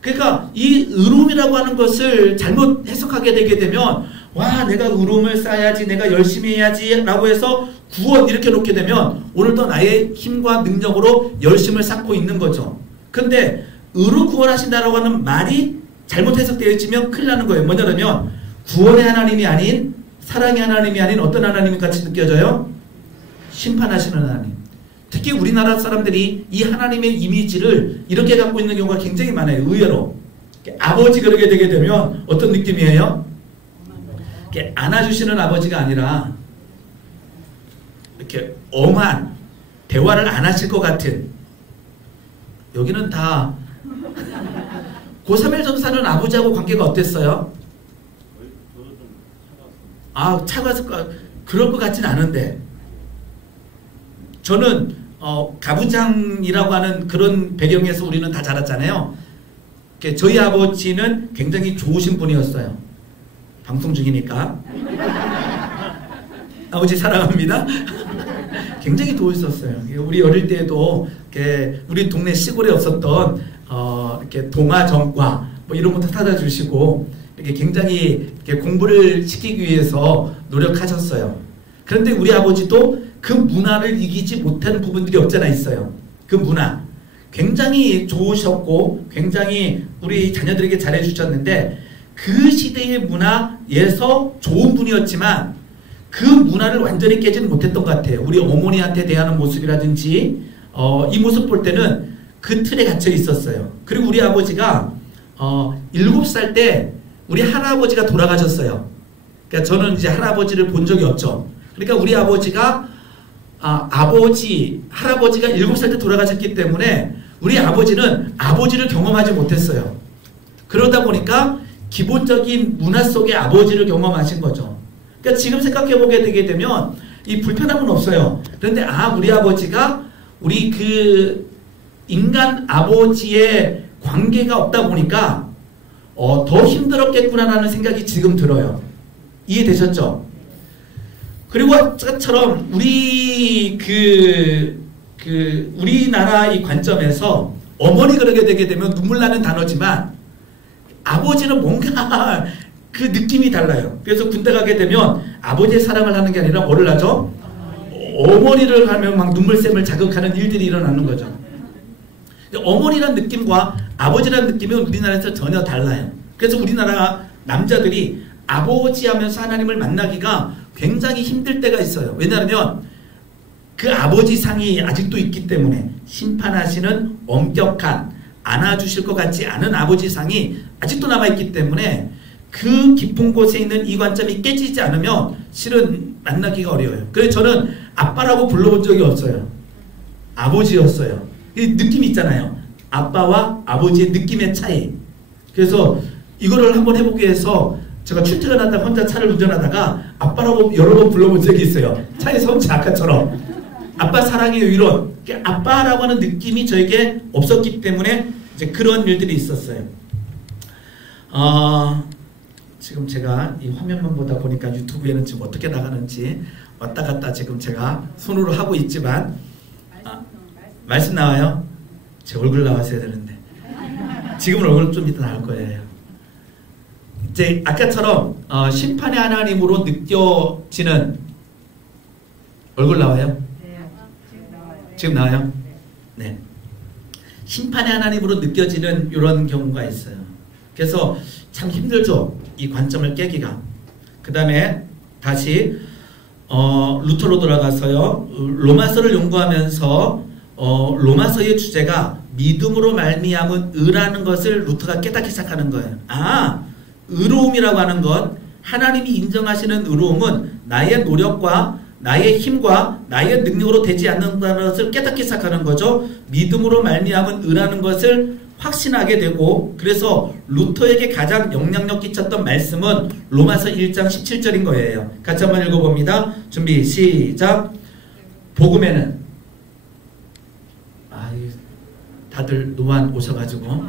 그러니까 이 의로움이라고 하는 것을 잘못 해석하게 되게 되면 와 내가 의로움을 쌓아야지 내가 열심히 해야지 라고 해서 구원 이렇게 놓게 되면 오늘도 나의 힘과 능력으로 열심을 쌓고 있는 거죠. 근데 의로 구원하신다라고 하는 말이 잘못 해석되어 있으면 큰일 나는 거예요. 뭐냐면 구원의 하나님이 아닌 사랑의 하나님이 아닌 어떤 하나님이 같이 느껴져요? 심판하시는 하나님. 특히 우리나라 사람들이 이 하나님의 이미지를 이렇게 갖고 있는 경우가 굉장히 많아요. 의외로. 아버지 그러게 되게 되면 어떤 느낌이에요? 이렇게 안아주시는 아버지가 아니라 이렇게 엄한 대화를 안 하실 것 같은 여기는 다 고3일 전사는 아버지하고 관계가 어땠어요? 아 차가웠을까? 그럴 것 같지는 않은데 저는 가부장이라고 하는 그런 배경에서 우리는 다 자랐잖아요. 저희 아버지는 굉장히 좋으신 분이었어요. 방송 중이니까 아버지 사랑합니다. 굉장히 좋으셨어요. 우리 어릴 때에도 우리 동네 시골에 없었던 이렇게 동화전과 뭐 이런 것도 사다 주시고 이렇게 굉장히 이렇게 공부를 시키기 위해서 노력하셨어요. 그런데 우리 아버지도 그 문화를 이기지 못하는 부분들이 없잖아 있어요. 그 문화 굉장히 좋으셨고 굉장히 우리 자녀들에게 잘해주셨는데 그 시대의 문화에서 좋은 분이었지만 그 문화를 완전히 깨지는 못했던 것 같아요. 우리 어머니한테 대하는 모습이라든지 이 모습 볼 때는 그 틀에 갇혀 있었어요. 그리고 우리 아버지가 7살 때 우리 할아버지가 돌아가셨어요. 그러니까 저는 이제 할아버지를 본 적이 없죠. 그러니까 우리 아버지가 할아버지가 7살 때 돌아가셨기 때문에 우리 아버지는 아버지를 경험하지 못했어요. 그러다 보니까 기본적인 문화 속의 아버지를 경험하신 거죠. 그러니까 지금 생각해보게 되게 되면 이 불편함은 없어요. 그런데 우리 아버지가 우리 그 인간 아버지의 관계가 없다 보니까 더 힘들었겠구나라는 생각이 지금 들어요. 이해되셨죠? 그리고 아까처럼 우리 우리나라 이 관점에서 어머니 그러게 되게 되면 눈물 나는 단어지만 아버지는 뭔가 그 느낌이 달라요. 그래서 군대 가게 되면 아버지의 사랑을 하는 게 아니라 뭐를 하죠? 어머니를 하면 막 눈물샘을 자극하는 일들이 일어나는 거죠. 어머니란 느낌과 아버지란 느낌은 우리나라에서 전혀 달라요. 그래서 우리나라 남자들이 아버지 하면서 하나님을 만나기가 굉장히 힘들 때가 있어요. 왜냐하면 그 아버지 상이 아직도 있기 때문에 심판하시는 엄격한 안아주실 것 같지 않은 아버지 상이 아직도 남아있기 때문에 그 깊은 곳에 있는 이 관점이 깨지지 않으면 실은 만나기가 어려워요. 그래서 저는 아빠라고 불러본 적이 없어요. 아버지였어요. 이 느낌이 있잖아요. 아빠와 아버지의 느낌의 차이. 그래서 이거를 한번 해보기 위해서 제가 출퇴근하다 혼자 차를 운전하다가 아빠라고 여러 번 불러본 적이 있어요. 차에서 혼자 아까처럼. 아빠 사랑해요 이런. 아빠라고 하는 느낌이 저에게 없었기 때문에 이제 그런 일들이 있었어요. 지금 제가 이 화면만 보다 보니까 유튜브에는 지금 어떻게 나가는지 왔다 갔다 지금 제가 손으로 하고 있지만 말씀 나와요? 제 얼굴 나왔어야 되는데 지금은 얼굴 좀 이따 나올 거예요. 이제 아까처럼 심판의 하나님으로 느껴지는 얼굴 나와요? 네, 지금 나와요. 지금 나와요? 네. 심판의 하나님으로 느껴지는 이런 경우가 있어요. 그래서 참 힘들죠. 이 관점을 깨기가. 그 다음에 다시 루터로 돌아가서요. 로마서를 연구하면서 로마서의 주제가 믿음으로 말미암은 의라는 것을 루터가 깨닫기 시작하는 거예요. 아, 의로움이라고 하는 것, 하나님이 인정하시는 의로움은 나의 노력과 나의 힘과 나의 능력으로 되지 않는다는 것을 깨닫기 시작하는 거죠. 믿음으로 말미암은 의라는 것을 확신하게 되고, 그래서 루터에게 가장 영향력 끼쳤던 말씀은 로마서 1장 17절인 거예요. 같이 한번 읽어봅니다. 준비 시작. 복음에는, 다들 노안 오셔가지고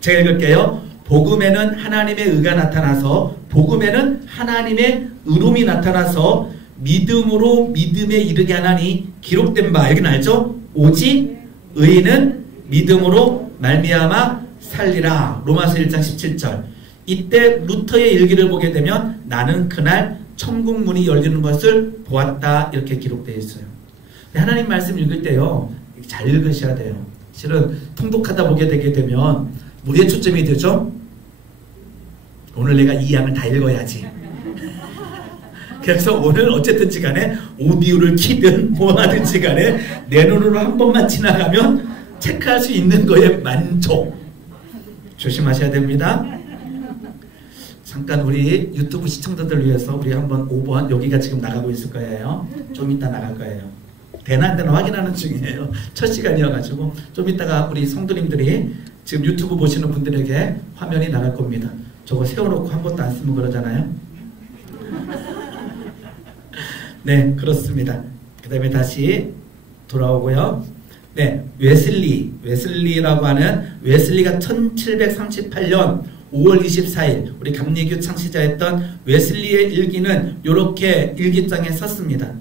제가 읽을게요. 복음에는 하나님의 의가 나타나서, 복음에는 하나님의 의로움이 나타나서 믿음으로 믿음에 이르게 하나니 기록된 바, 여기는 알죠? 오직 의인은 믿음으로 말미암아 살리라. 로마서 1장 17절. 이때 루터의 일기를 보게 되면 나는 그날 천국 문이 열리는 것을 보았다, 이렇게 기록되어 있어요. 하나님 말씀 읽을 때요, 잘 읽으셔야 돼요. 실은 통독하다 보게 되게 되면 뭐에 초점이 되죠? 오늘 내가 이 양을 다 읽어야지. 그래서 오늘 어쨌든지 간에 오디오를 키든 뭐 하든지 간에 내 눈으로 한 번만 지나가면 체크할 수 있는 거에 만족. 조심하셔야 됩니다. 잠깐 우리 유튜브 시청자들 위해서 우리 한번 5번, 여기가 지금 나가고 있을 거예요. 좀 이따 나갈 거예요. 되나 안 되나 확인하는 중이에요. 첫 시간이어가지고 좀 이따가 우리 성도님들이 지금 유튜브 보시는 분들에게 화면이 나갈 겁니다. 저거 세워놓고 한 번도 안 쓰면 그러잖아요. 네, 그렇습니다. 그 다음에 다시 돌아오고요. 네, 웨슬리라고 하는, 웨슬리가 1738년 5월 24일 우리 감리교 창시자였던 웨슬리의 일기는 이렇게 일기장에 썼습니다.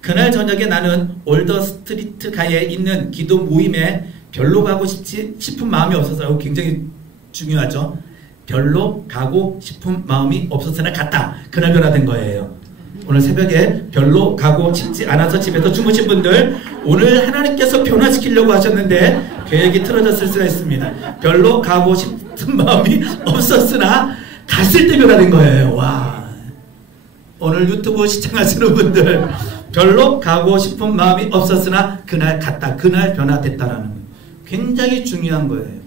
그날 저녁에 나는 올더 스트리트 가에 있는 기도 모임에 별로 가고 싶은 마음이 없어서, 굉장히 중요하죠. 별로 가고 싶은 마음이 없었으나 갔다. 그날 변화된 거예요. 오늘 새벽에 별로 가고 싶지 않아서 집에서 주무신 분들, 오늘 하나님께서 변화시키려고 하셨는데 계획이 틀어졌을 수가 있습니다. 별로 가고 싶은 마음이 없었으나 갔을 때 변화된 거예요. 와, 오늘 유튜브 시청하시는 분들, 별로 가고 싶은 마음이 없었으나 그날 갔다. 그날 변화됐다라는 거예요. 굉장히 중요한 거예요.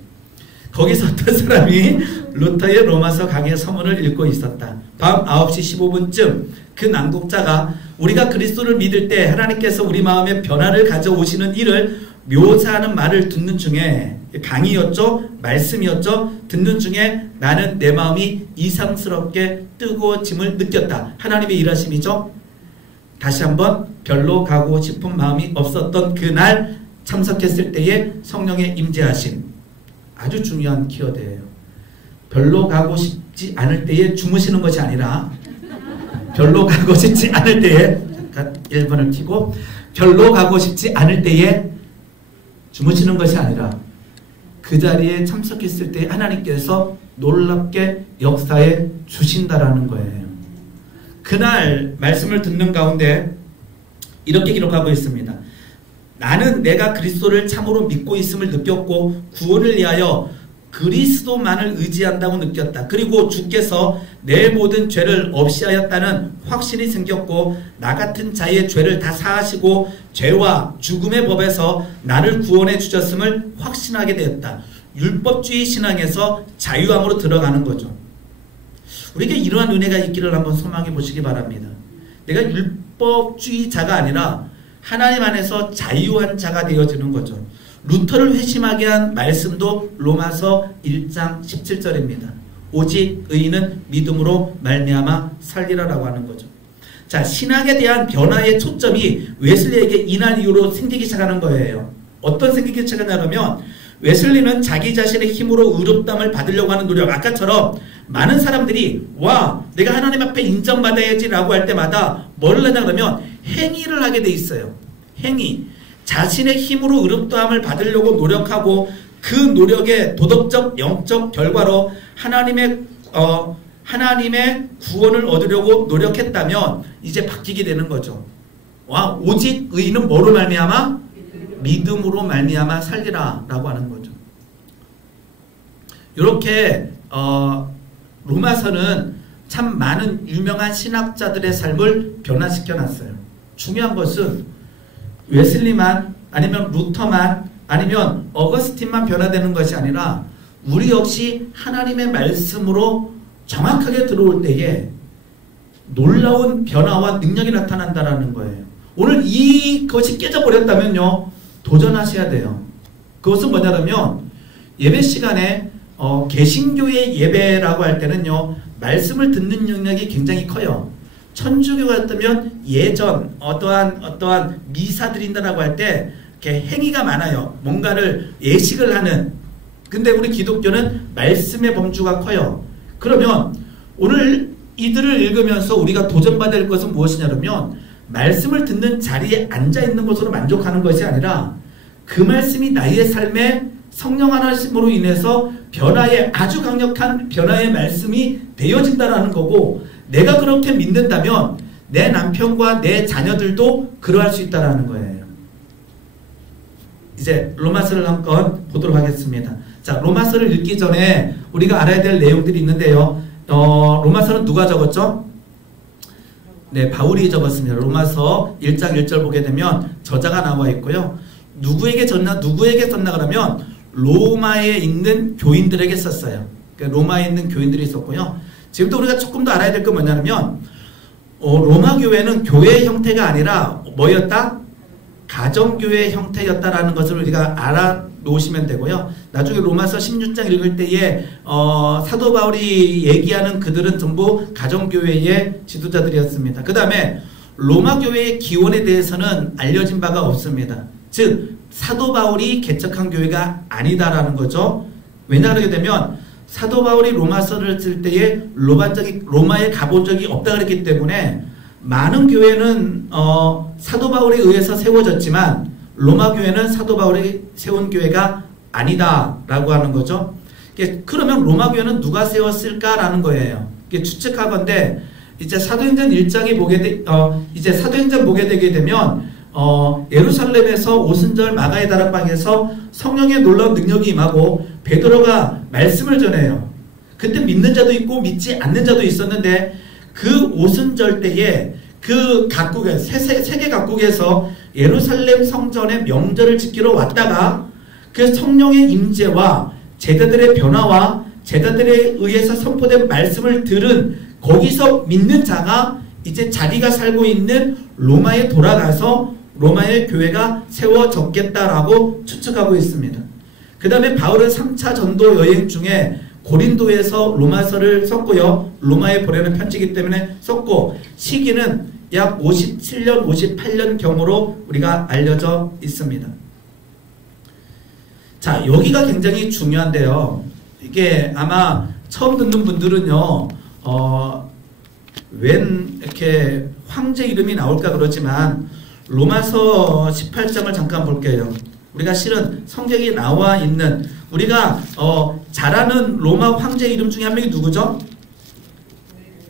거기서 어떤 사람이 루터의 로마서 강의 서문을 읽고 있었다. 밤 9시 15분쯤 그 낭독자가 우리가 그리스도를 믿을 때 하나님께서 우리 마음에 변화를 가져오시는 일을 묘사하는 말을 듣는 중에, 강의였죠? 말씀이었죠? 듣는 중에 나는 내 마음이 이상스럽게 뜨거워짐을 느꼈다. 하나님의 일하심이죠? 다시 한번, 별로 가고 싶은 마음이 없었던 그날 참석했을 때의 성령의 임재하심. 아주 중요한 키워드예요. 별로 가고 싶지 않을 때에 주무시는 것이 아니라, 별로 가고 싶지 않을 때에, 1번을 켜고, 별로 가고 싶지 않을 때에 주무시는 것이 아니라 그 자리에 참석했을 때 하나님께서 놀랍게 역사해 주신다라는 거예요. 그날 말씀을 듣는 가운데 이렇게 기록하고 있습니다. 나는 내가 그리스도를 참으로 믿고 있음을 느꼈고 구원을 위하여 그리스도만을 의지한다고 느꼈다. 그리고 주께서 내 모든 죄를 없이 하였다는 확신이 생겼고 나 같은 자의 죄를 다 사하시고 죄와 죽음의 법에서 나를 구원해 주셨음을 확신하게 되었다. 율법주의 신앙에서 자유함으로 들어가는 거죠. 우리에게 이러한 은혜가 있기를 한번 소망해 보시기 바랍니다. 내가 율법주의자가 아니라 하나님 안에서 자유한 자가 되어지는 거죠. 루터를 회심하게 한 말씀도 로마서 1장 17절입니다. 오직 의인은 믿음으로 말미암아 살리라라고 하는 거죠. 자, 신학에 대한 변화의 초점이 웨슬리에게 이날 이후로 생기기 시작하는 거예요. 어떤 생기기 시작하냐면 웨슬리는 자기 자신의 힘으로 의롭다함을 받으려고 하는 노력, 아까처럼 많은 사람들이 와 내가 하나님 앞에 인정받아야지 라고 할 때마다 뭘 하냐 그러면 행위를 하게 돼 있어요. 행위. 자신의 힘으로 의롭다함을 받으려고 노력하고 그 노력의 도덕적 영적 결과로 하나님의 구원을 얻으려고 노력했다면 이제 바뀌게 되는 거죠. 와, 오직 의인은 뭐로 말미암아? 믿음으로 말미암아 살리라 라고 하는 거죠. 이렇게 로마서는 참 많은 유명한 신학자들의 삶을 변화시켜 놨어요. 중요한 것은 웨슬리만 아니면 루터만 아니면 어거스틴만 변화되는 것이 아니라 우리 역시 하나님의 말씀으로 정확하게 들어올 때에 놀라운 변화와 능력이 나타난다라는 거예요. 오늘 이것이 깨져버렸다면요, 도전하셔야 돼요. 그것은 뭐냐면 예배 시간에 개신교의 예배라고 할 때는요, 말씀을 듣는 능력이 굉장히 커요. 천주교 같으면 예전 어떠한 미사 드린다라고 할 때 이렇게 행위가 많아요. 뭔가를 예식을 하는. 근데 우리 기독교는 말씀의 범주가 커요. 그러면 오늘 이들을 읽으면서 우리가 도전받을 것은 무엇이냐면 말씀을 듣는 자리에 앉아 있는 것으로 만족하는 것이 아니라 그 말씀이 나의 삶에 성령 하나심으로 인해서 변화의 아주 강력한 변화의 말씀이 되어진다라는 거고, 내가 그렇게 믿는다면 내 남편과 내 자녀들도 그러할 수 있다라는 거예요. 이제 로마서를 한번 보도록 하겠습니다. 자, 로마서를 읽기 전에 우리가 알아야 될 내용들이 있는데요. 로마서는 누가 적었죠? 네, 바울이 적었습니다. 로마서 1장 1절 보게 되면 저자가 나와 있고요. 누구에게 썼나 그러면 로마에 있는 교인들에게 썼어요. 그러니까 로마에 있는 교인들이 있었고요. 지금도 우리가 조금 더 알아야 될 건 뭐냐면 로마 교회는 교회의 형태가 아니라 뭐였다? 가정교회의 형태였다라는 것을 우리가 알아놓으시면 되고요. 나중에 로마서 16장 읽을 때에 사도 바울이 얘기하는 그들은 전부 가정교회의 지도자들이었습니다. 그 다음에 로마 교회의 기원에 대해서는 알려진 바가 없습니다. 즉 사도 바울이 개척한 교회가 아니다라는 거죠. 왜냐 그러게 되면 사도 바울이 로마서를 쓸 때에 로마에 가본 적이 없다 그랬기 때문에 많은 교회는 사도 바울에 의해서 세워졌지만 로마 교회는 사도 바울이 세운 교회가 아니다라고 하는 거죠. 그러면 로마 교회는 누가 세웠을까라는 거예요. 추측하건대 이제 사도행전 1장에 이제 사도행전 보게 되게 되면 예루살렘에서 오순절 마가의 다락방에서 성령의 놀라운 능력이 임하고 베드로가 말씀을 전해요. 그때 믿는 자도 있고 믿지 않는 자도 있었는데 그 오순절 때에 그 각국에 세계 각국에서 예루살렘 성전의 명절을 지키러 왔다가 그 성령의 임재와 제자들의 변화와 제자들에 의해서 선포된 말씀을 들은 거기서 믿는 자가 이제 자기가 살고 있는 로마에 돌아가서 로마의 교회가 세워졌겠다라고 추측하고 있습니다. 그 다음에 바울은 3차 전도 여행 중에 고린도에서 로마서를 썼고요. 로마에 보내는 편지이기 때문에 썼고, 시기는 약 57년, 58년 경으로 우리가 알려져 있습니다. 자, 여기가 굉장히 중요한데요. 이게 아마 처음 듣는 분들은요, 웬 이렇게 황제 이름이 나올까 그러지만 로마서 18장을 잠깐 볼게요. 우리가 실은 성경이 나와 있는 우리가 잘 아는 로마 황제 이름 중에 한 명이 누구죠?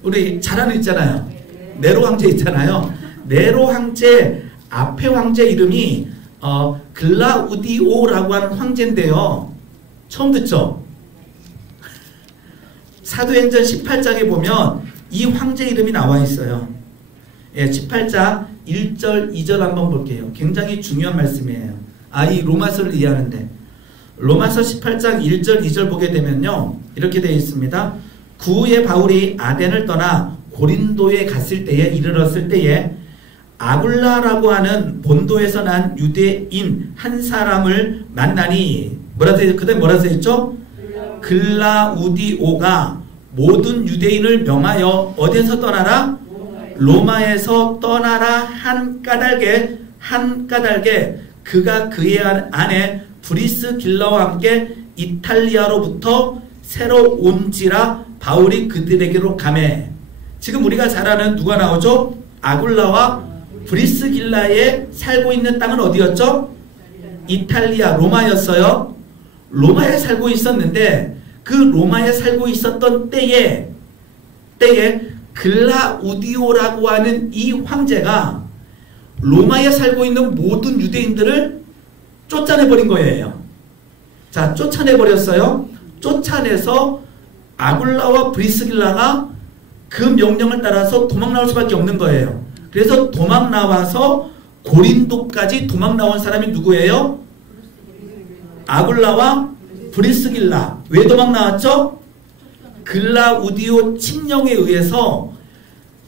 우리 잘 아는 있잖아요. 네로 황제 있잖아요. 네로 황제 앞에 황제 이름이 글라우디오라고 하는 황제인데요. 처음 듣죠? 사도행전 18장에 보면 이 황제 이름이 나와 있어요. 예, 18장 1절 2절 한번 볼게요. 굉장히 중요한 말씀이에요. 이 로마서를 이해하는데 로마서 18장 1절 2절 보게 되면요, 이렇게 되어 있습니다. 그 후에 바울이 아덴을 떠나 고린도에 갔을 때에 이르렀을 때에 아굴라라고 하는 본도에서 난 유대인 한 사람을 만나니 그다음에 뭐라 써있죠? 글라우디오가 모든 유대인을 명하여 어디서 떠나라? 로마에서 떠나라 한 까닭에 그가 그의 아내 브리스길라와 함께 이탈리아로부터 새로 온지라 바울이 그들에게로 가매. 지금 우리가 잘 아는 누가 나오죠? 아굴라와 브리스길라에 살고 있는 땅은 어디였죠? 이탈리아, 로마였어요. 로마에 살고 있었는데 그 로마에 살고 있었던 때에 글라우디오라고 하는 이 황제가 로마에 살고 있는 모든 유대인들을 쫓아내버린 거예요. 자, 쫓아내버렸어요. 쫓아내서 아굴라와 브리스길라가 그 명령을 따라서 도망 나올 수밖에 없는 거예요. 그래서 도망 나와서 고린도까지 도망 나온 사람이 누구예요? 아굴라와 브리스길라. 왜 도망 나왔죠? 글라우디오 칙령에 의해서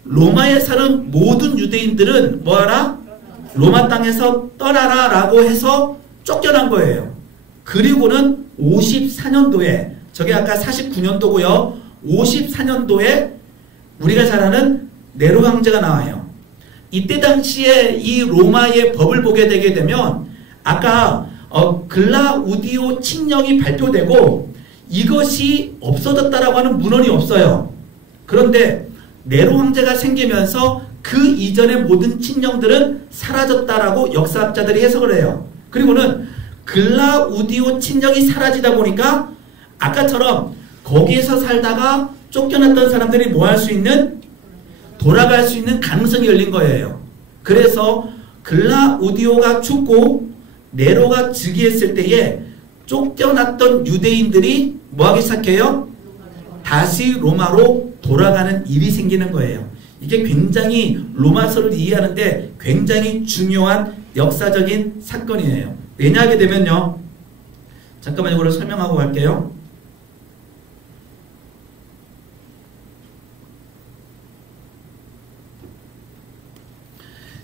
로마에 사는 모든 유대인들은 뭐하라? 로마 땅에서 떠나라 라고 해서 쫓겨난 거예요. 그리고는 54년도에, 저게 아까 49년도고요. 54년도에 우리가 잘 아는 네로 황제가 나와요. 이때 당시에 이 로마의 법을 보게 되게 되면 아까 글라우디오 칙령이 발표되고 이것이 없어졌다라고 하는 문헌이 없어요. 그런데 네로 황제가 생기면서 그 이전의 모든 칙령들은 사라졌다라고 역사학자들이 해석을 해요. 그리고는 글라우디오 칙령이 사라지다 보니까 아까처럼 거기에서 살다가 쫓겨났던 사람들이 뭐 할 수 있는? 돌아갈 수 있는 가능성이 열린 거예요. 그래서 글라우디오가 죽고 네로가 즉위했을 때에 쫓겨났던 유대인들이 뭐 하기 시작해요? 다시 로마로 돌아가는 일이 생기는 거예요. 이게 굉장히 로마서를 이해하는데 굉장히 중요한 역사적인 사건이에요. 왜냐하게 되면요. 잠깐만 이거를 설명하고 갈게요.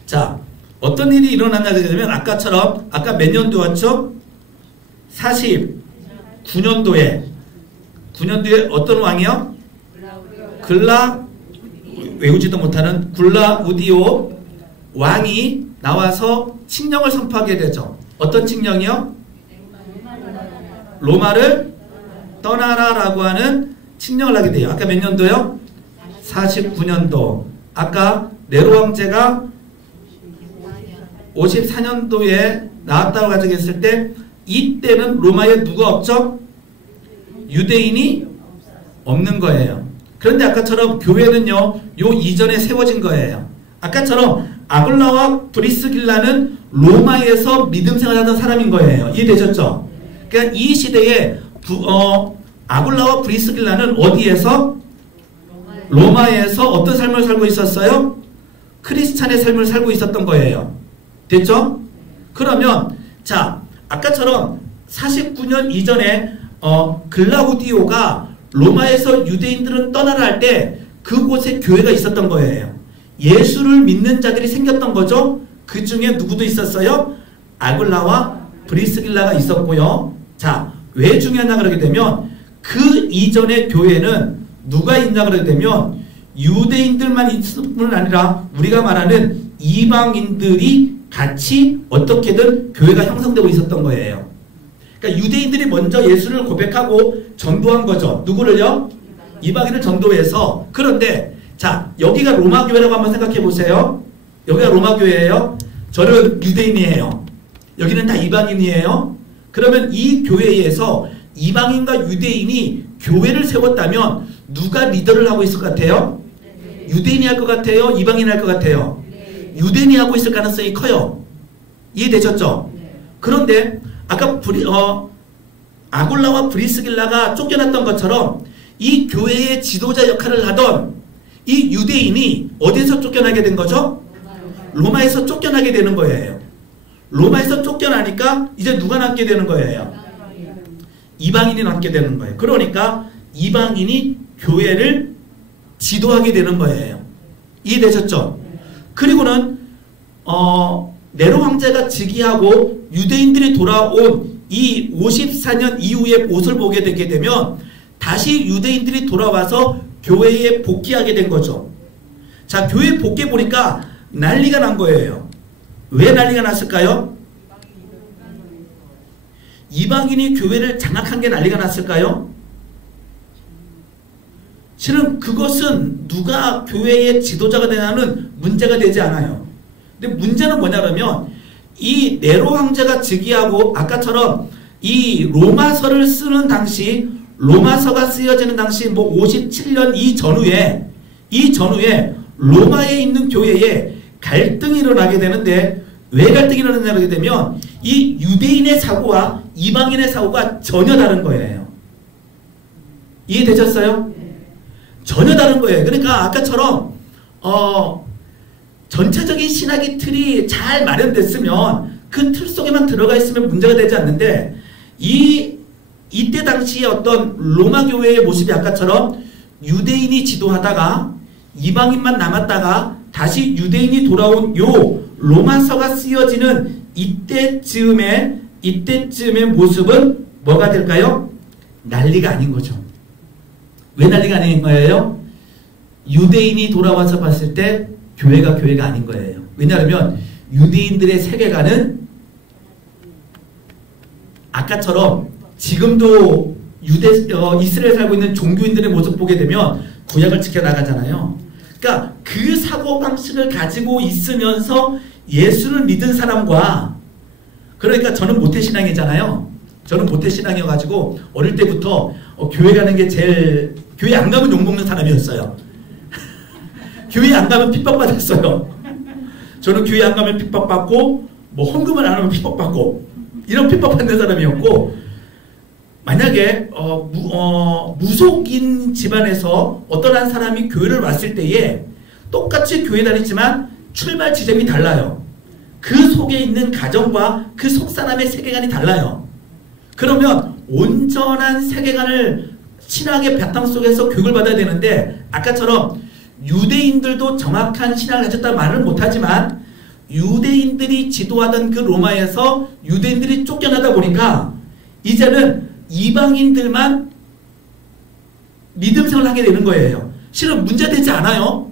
자, 어떤 일이 일어났냐게 되면 아까처럼 아까 몇 년도였죠? 49년도에 어떤 왕이요? 외우지도 못하는 글라우디오 왕이 나와서 칙령을 선포하게 되죠. 어떤 칙령이요? 로마를 떠나라라고 하는 칙령을 하게 돼요. 아까 몇 년도요? 49년도. 아까 네로 황제가 54년도에 나왔다고 가정했을 때 이때는 로마에 누가 없죠? 유대인이 없는 거예요. 그런데 아까처럼 교회는요, 요 이전에 세워진 거예요. 아까처럼 아굴라와 브리스길라는 로마에서 믿음 생활하던 사람인 거예요. 이해되셨죠? 그러니까 이 시대에 아굴라와 브리스길라는 어디에서? 로마에서 어떤 삶을 살고 있었어요? 크리스찬의 삶을 살고 있었던 거예요. 됐죠? 그러면 자, 아까처럼 49년 이전에 글라우디오가 로마에서 유대인들은 떠나라 할 때 그곳에 교회가 있었던 거예요. 예수를 믿는 자들이 생겼던 거죠. 그 중에 누구도 있었어요? 아굴라와 브리스길라가 있었고요. 자, 왜 중요하냐 그러게 되면 그 이전의 교회는 누가 있냐 그러게 되면 유대인들만 있을 뿐 아니라 우리가 말하는 이방인들이 같이 어떻게든 교회가 형성되고 있었던 거예요. 그러니까 유대인들이 먼저 예수를 고백하고 전도한 거죠. 누구를요? 이방인을 전도해서. 그런데 자, 여기가 로마 교회라고 한번 생각해 보세요. 여기가 로마 교회예요. 저는 유대인이에요. 여기는 다 이방인이에요. 그러면 이 교회에서 이방인과 유대인이 교회를 세웠다면 누가 리더를 하고 있을 것 같아요? 유대인이 할 것 같아요? 이방인이 할 것 같아요? 유대인이 하고 있을 가능성이 커요. 이해되셨죠? 그런데 아까 아굴라와 브리스길라가 쫓겨났던 것처럼 이 교회의 지도자 역할을 하던 이 유대인이 어디에서 쫓겨나게 된 거죠? 로마에서 쫓겨나게 되는 거예요. 로마에서 쫓겨나니까 이제 누가 남게 되는 거예요? 이방인이 남게 되는 거예요. 그러니까 이방인이 교회를 지도하게 되는 거예요. 이해되셨죠? 그리고는 네로 황제가 즉위하고 유대인들이 돌아온 이 54년 이후의 모습을 보게 되게 되면 다시 유대인들이 돌아와서 교회에 복귀하게 된 거죠. 자, 교회에 복귀해 보니까 난리가 난 거예요. 왜 난리가 났을까요? 이방인이 교회를 장악한 게 난리가 났을까요? 실은 그것은 누가 교회의 지도자가 되냐는 문제가 되지 않아요. 근데 문제는 뭐냐면 이 네로 황제가 즉위하고 아까처럼 이 로마서를 쓰는 당시, 로마서가 쓰여지는 당시 뭐 57년 이 전후에 로마에 있는 교회에 갈등이 일어나게 되는데 왜 갈등이 일어나게 되면 이 유대인의 사고와 이방인의 사고가 전혀 다른 거예요. 이해되셨어요? 전혀 다른 거예요. 그러니까 아까처럼 전체적인 신학의 틀이 잘 마련됐으면 그 틀 속에만 들어가 있으면 문제가 되지 않는데 이때 당시에 어떤 로마 교회의 모습이 아까처럼 유대인이 지도하다가 이방인만 남았다가 다시 유대인이 돌아온 요 로마서가 쓰여지는 이때쯤의 모습은 뭐가 될까요? 난리가 아닌 거죠. 왜 난리가 아닌 거예요? 유대인이 돌아와서 봤을 때 교회가 아닌 거예요. 왜냐하면 유대인들의 세계관은 아까처럼 지금도 이스라엘 살고 있는 종교인들의 모습 보게 되면 구약을 지켜나가잖아요. 그러니까 그 사고방식을 가지고 있으면서 예수를 믿은 사람과, 그러니까 저는 모태신앙이잖아요. 저는 모태신앙이어가지고 어릴 때부터 교회 가는 게 제일, 교회 안 가면 욕먹는 사람이었어요. 교회 안 가면 핍박받았어요. 저는 교회 안 가면 핍박받고 뭐 헌금을 안 하면 핍박받고 이런 핍박받는 사람이었고, 만약에 무속인 집안에서 어떤 한 사람이 교회를 왔을 때에 똑같이 교회 다니지만 출발 지점이 달라요. 그 속에 있는 가정과 그 속 사람의 세계관이 달라요. 그러면 온전한 세계관을 신학의 바탕 속에서 교육을 받아야 되는데, 아까처럼 유대인들도 정확한 신학을 가졌다는 말을 못하지만 유대인들이 지도하던 그 로마에서 유대인들이 쫓겨나다 보니까 이제는 이방인들만 믿음 생활을 하게 되는 거예요. 실은 문제되지 않아요.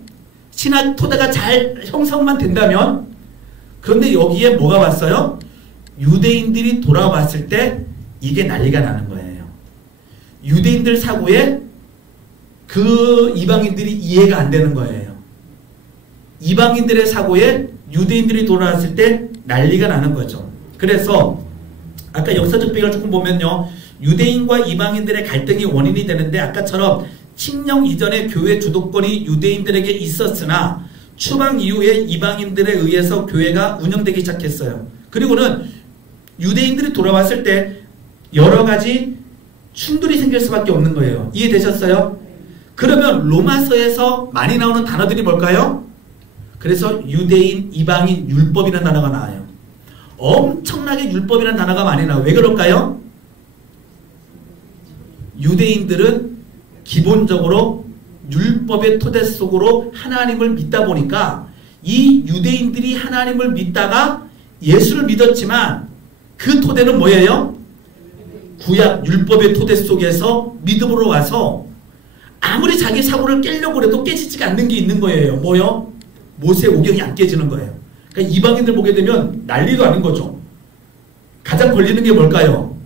신학 토대가 잘 형성만 된다면. 그런데 여기에 뭐가 왔어요? 유대인들이 돌아왔을 때 이게 난리가 나는 거예요. 유대인들 사고에 그 이방인들이 이해가 안 되는 거예요. 이방인들의 사고에 유대인들이 돌아왔을 때 난리가 나는 거죠. 그래서 아까 역사적 배경을 조금 보면요, 유대인과 이방인들의 갈등이 원인이 되는데, 아까처럼 칙령 이전에 교회 주도권이 유대인들에게 있었으나 추방 이후에 이방인들에 의해서 교회가 운영되기 시작했어요. 그리고는 유대인들이 돌아왔을 때 여러 가지 충돌이 생길 수밖에 없는 거예요. 이해되셨어요? 그러면 로마서에서 많이 나오는 단어들이 뭘까요? 그래서 유대인, 이방인, 율법이라는 단어가 나와요. 엄청나게 율법이라는 단어가 많이 나와요. 왜 그럴까요? 유대인들은 기본적으로 율법의 토대 속으로 하나님을 믿다 보니까, 이 유대인들이 하나님을 믿다가 예수를 믿었지만 그 토대는 뭐예요? 구약 율법의 토대 속에서 믿음으로 와서 아무리 자기 사고를 깨려고 해도 깨지지가 않는 게 있는 거예요. 뭐요? 모세 오경이 안 깨지는 거예요. 그러니까 이방인들 보게 되면 난리도 아닌 거죠. 가장 걸리는 게 뭘까요?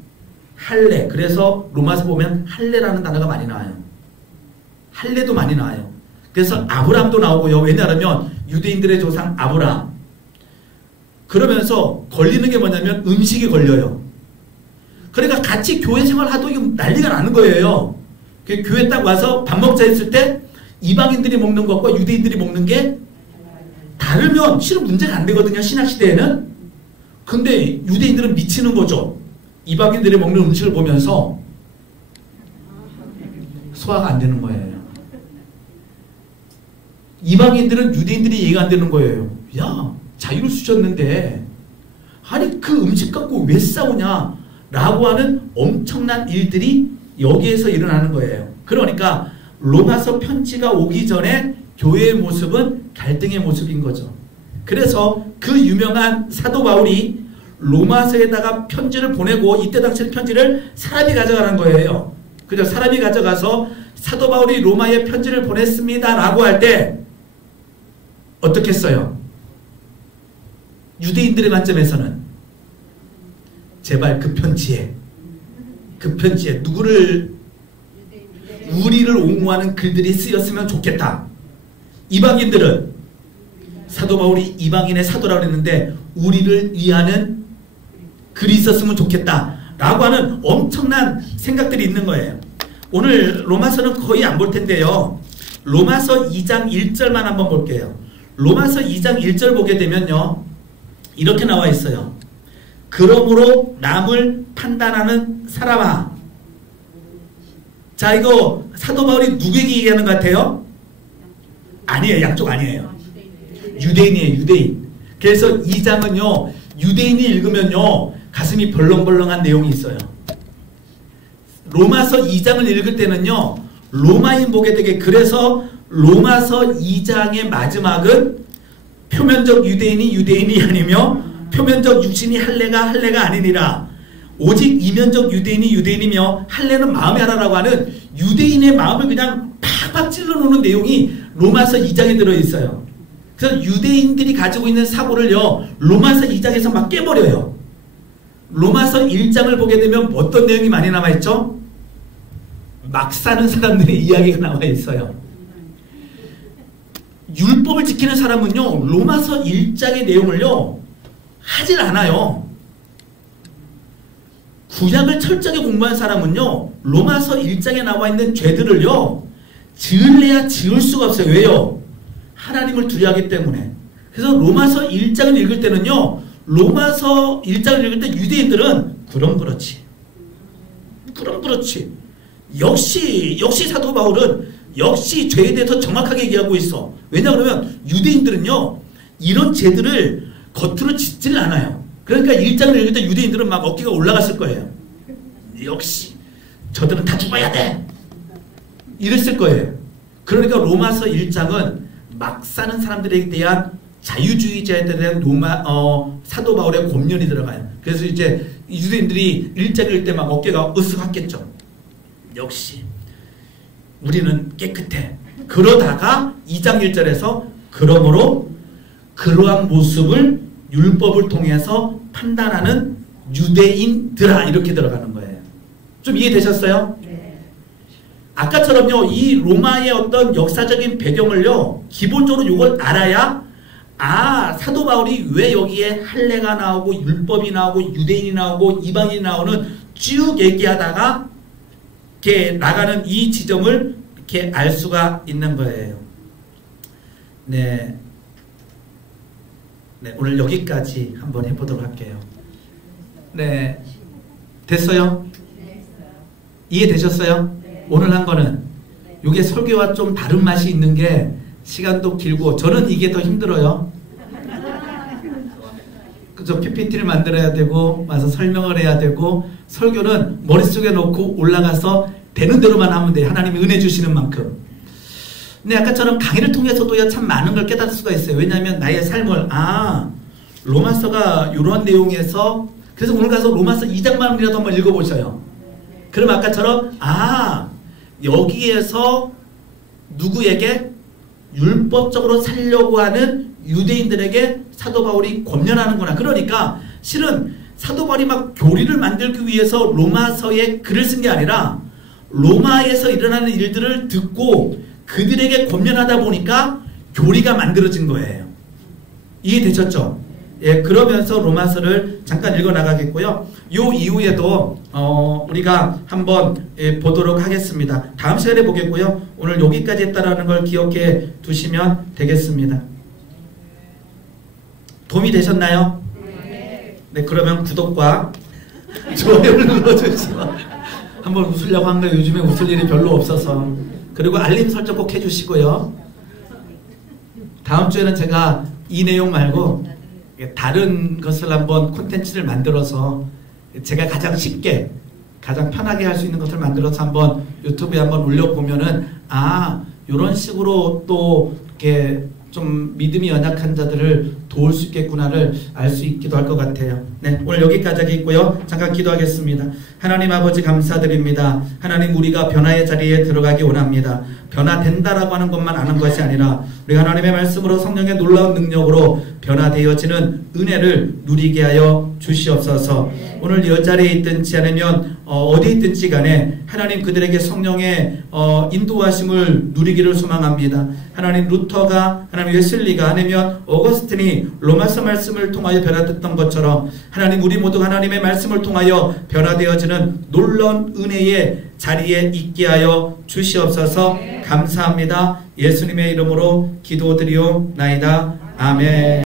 할례. 그래서 로마서 보면 할례라는 단어가 많이 나와요. 할례도 많이 나와요. 그래서 아브람도 나오고요. 왜냐하면 유대인들의 조상 아브람. 그러면서 걸리는 게 뭐냐면 음식이 걸려요. 그러니까 같이 교회 생활하도 난리가 나는 거예요. 교회 딱 와서 밥 먹자 했을 때 이방인들이 먹는 것과 유대인들이 먹는 게 다르면 실은 문제가 안 되거든요. 신학시대에는. 근데 유대인들은 미치는 거죠. 이방인들이 먹는 음식을 보면서 소화가 안 되는 거예요. 이방인들은 유대인들이 이해가 안 되는 거예요. 야, 자유를 주셨는데 아니 그 음식 갖고 왜 싸우냐 라고 하는 엄청난 일들이 여기에서 일어나는 거예요. 그러니까 로마서 편지가 오기 전에 교회의 모습은 갈등의 모습인 거죠. 그래서 그 유명한 사도 바울이 로마서에다가 편지를 보내고, 이때 당시 편지를 사람이 가져가는 거예요. 그죠? 사람이 가져가서 사도 바울이 로마에 편지를 보냈습니다 라고 할 때 어떻게 했어요? 유대인들의 관점에서는 제발 그 편지에 누구를, 우리를 옹호하는 글들이 쓰였으면 좋겠다. 이방인들은 사도 바울이 이방인의 사도라고 했는데 우리를 위하는 글이 있었으면 좋겠다 라고 하는 엄청난 생각들이 있는 거예요. 오늘 로마서는 거의 안 볼 텐데요, 로마서 2장 1절만 한번 볼게요. 로마서 2장 1절 보게 되면요, 이렇게 나와 있어요. 그러므로 남을 판단하는 사람아. 자, 이거 사도 바울이 누구에게 얘기하는 것 같아요? 아니에요. 양쪽 아니에요. 유대인이에요. 유대인. 그래서 2장은요. 유대인이 읽으면요. 가슴이 벌렁벌렁한 내용이 있어요. 로마서 2장을 읽을 때는요. 로마인 보게 되게, 그래서 로마서 2장의 마지막은 표면적 유대인이 유대인이 아니며 표면적 육신이 할례가 아니니라. 오직 이면적 유대인이 유대인이며 할례는 마음의 하나라고 하는 유대인의 마음을 그냥 팍팍 찔러놓는 내용이 로마서 2장에 들어있어요. 그래서 유대인들이 가지고 있는 사고를요. 로마서 2장에서 막 깨버려요. 로마서 1장을 보게 되면 어떤 내용이 많이 남아있죠? 막 사는 사람들의 이야기가 나와 있어요. 율법을 지키는 사람은요. 로마서 1장의 내용을요. 하질 않아요. 구약을 철저하게 공부한 사람은요. 로마서 1장에 나와 있는 죄들을요. 지을래야 지을 수가 없어요. 왜요? 하나님을 두려워하기 때문에. 그래서 로마서 1장을 읽을 때는요. 로마서 1장을 읽을 때 유대인들은 그럼 그렇지. 역시 사도 바울은 역시 죄에 대해서 정확하게 얘기하고 있어. 왜냐 그러면 유대인들은요. 이런 죄들을 겉으로 짓질 않아요. 그러니까 1장을 읽을 때 유대인들은 막 어깨가 올라갔을 거예요. 역시 저들은 다 죽어야 돼. 이랬을 거예요. 그러니까 로마서 1장은 막 사는 사람들에 대한 자유주의자에 대한 사도 바울의 권면이 들어가요. 그래서 이제 유대인들이 1장 읽을 때 막 어깨가 으쓱했겠죠. 역시 우리는 깨끗해. 그러다가 2장 1절에서 그러므로 그러한 모습을 율법을 통해서 판단하는 유대인들아 이렇게 들어가는 거예요. 좀 이해되셨어요? 네. 아까처럼요. 이 로마의 어떤 역사적인 배경을요. 기본적으로 이걸 알아야 사도 바울이 왜 여기에 할례가 나오고 율법이 나오고 유대인이 나오고 이방인이 나오는 쭉 얘기하다가 이렇게 나가는 이 지점을 이렇게 알 수가 있는 거예요. 네. 네, 오늘 여기까지 한번 해보도록 할게요. 네. 됐어요? 이해되셨어요? 오늘 한 거는 이게 설교와 좀 다른 맛이 있는 게 시간도 길고 저는 이게 더 힘들어요. 그죠? PPT를 만들어야 되고 와서 설명을 해야 되고 설교는 머릿속에 놓고 올라가서 되는 대로만 하면 돼요. 하나님이 은혜 주시는 만큼. 근데 아까처럼 강의를 통해서도 참 많은 걸 깨달을 수가 있어요. 왜냐하면 나의 삶을 로마서가 이런 내용에서 그래서 오늘 가서 로마서 2장만이라도 한번 읽어보셔요. 그럼 아까처럼 여기에서 누구에게 율법적으로 살려고 하는 유대인들에게 사도 바울이 권면하는구나. 그러니까 실은 사도 바울이 막 교리를 만들기 위해서 로마서에 글을 쓴 게 아니라 로마에서 일어나는 일들을 듣고 그들에게 권면하다 보니까 교리가 만들어진 거예요. 이해되셨죠? 예, 그러면서 로마서를 잠깐 읽어 나가겠고요. 요 이후에도 우리가 한번 보도록 하겠습니다. 다음 시간에 보겠고요. 오늘 여기까지 했다라는 걸 기억해 두시면 되겠습니다. 도움이 되셨나요? 네, 그러면 구독과 좋아요를 눌러주시고 한번 웃으려고 한 거예요. 요즘에 웃을 일이 별로 없어서. 그리고 알림 설정 꼭 해주시고요. 다음 주에는 제가 이 내용 말고 다른 것을 한번 콘텐츠를 만들어서 제가 가장 쉽게 가장 편하게 할 수 있는 것을 만들어서 한번 유튜브에 한번 올려보면은 이런 식으로 또 이렇게 좀 믿음이 연약한 자들을 도울 수 있겠구나를 알 수 있기도 할 것 같아요. 네, 오늘 여기까지 하겠고요. 잠깐 기도하겠습니다. 하나님 아버지 감사드립니다. 하나님 우리가 변화의 자리에 들어가기 원합니다. 변화된다라고 하는 것만 아는 것이 아니라 우리 하나님의 말씀으로 성령의 놀라운 능력으로 변화되어지는 은혜를 누리게 하여 주시옵소서. 오늘 이 자리에 있든지 아니면 어디 있든지 간에 하나님 그들에게 성령의 인도하심을 누리기를 소망합니다. 하나님 루터가 하나님 웨슬리가 아니면 어거스틴이 로마서 말씀을 통하여 변화됐던 것처럼 하나님 우리 모두 하나님의 말씀을 통하여 변화되어지는 놀라운 은혜의 자리에 있게 하여 주시옵소서. 감사합니다. 예수님의 이름으로 기도드리옵나이다. 아멘.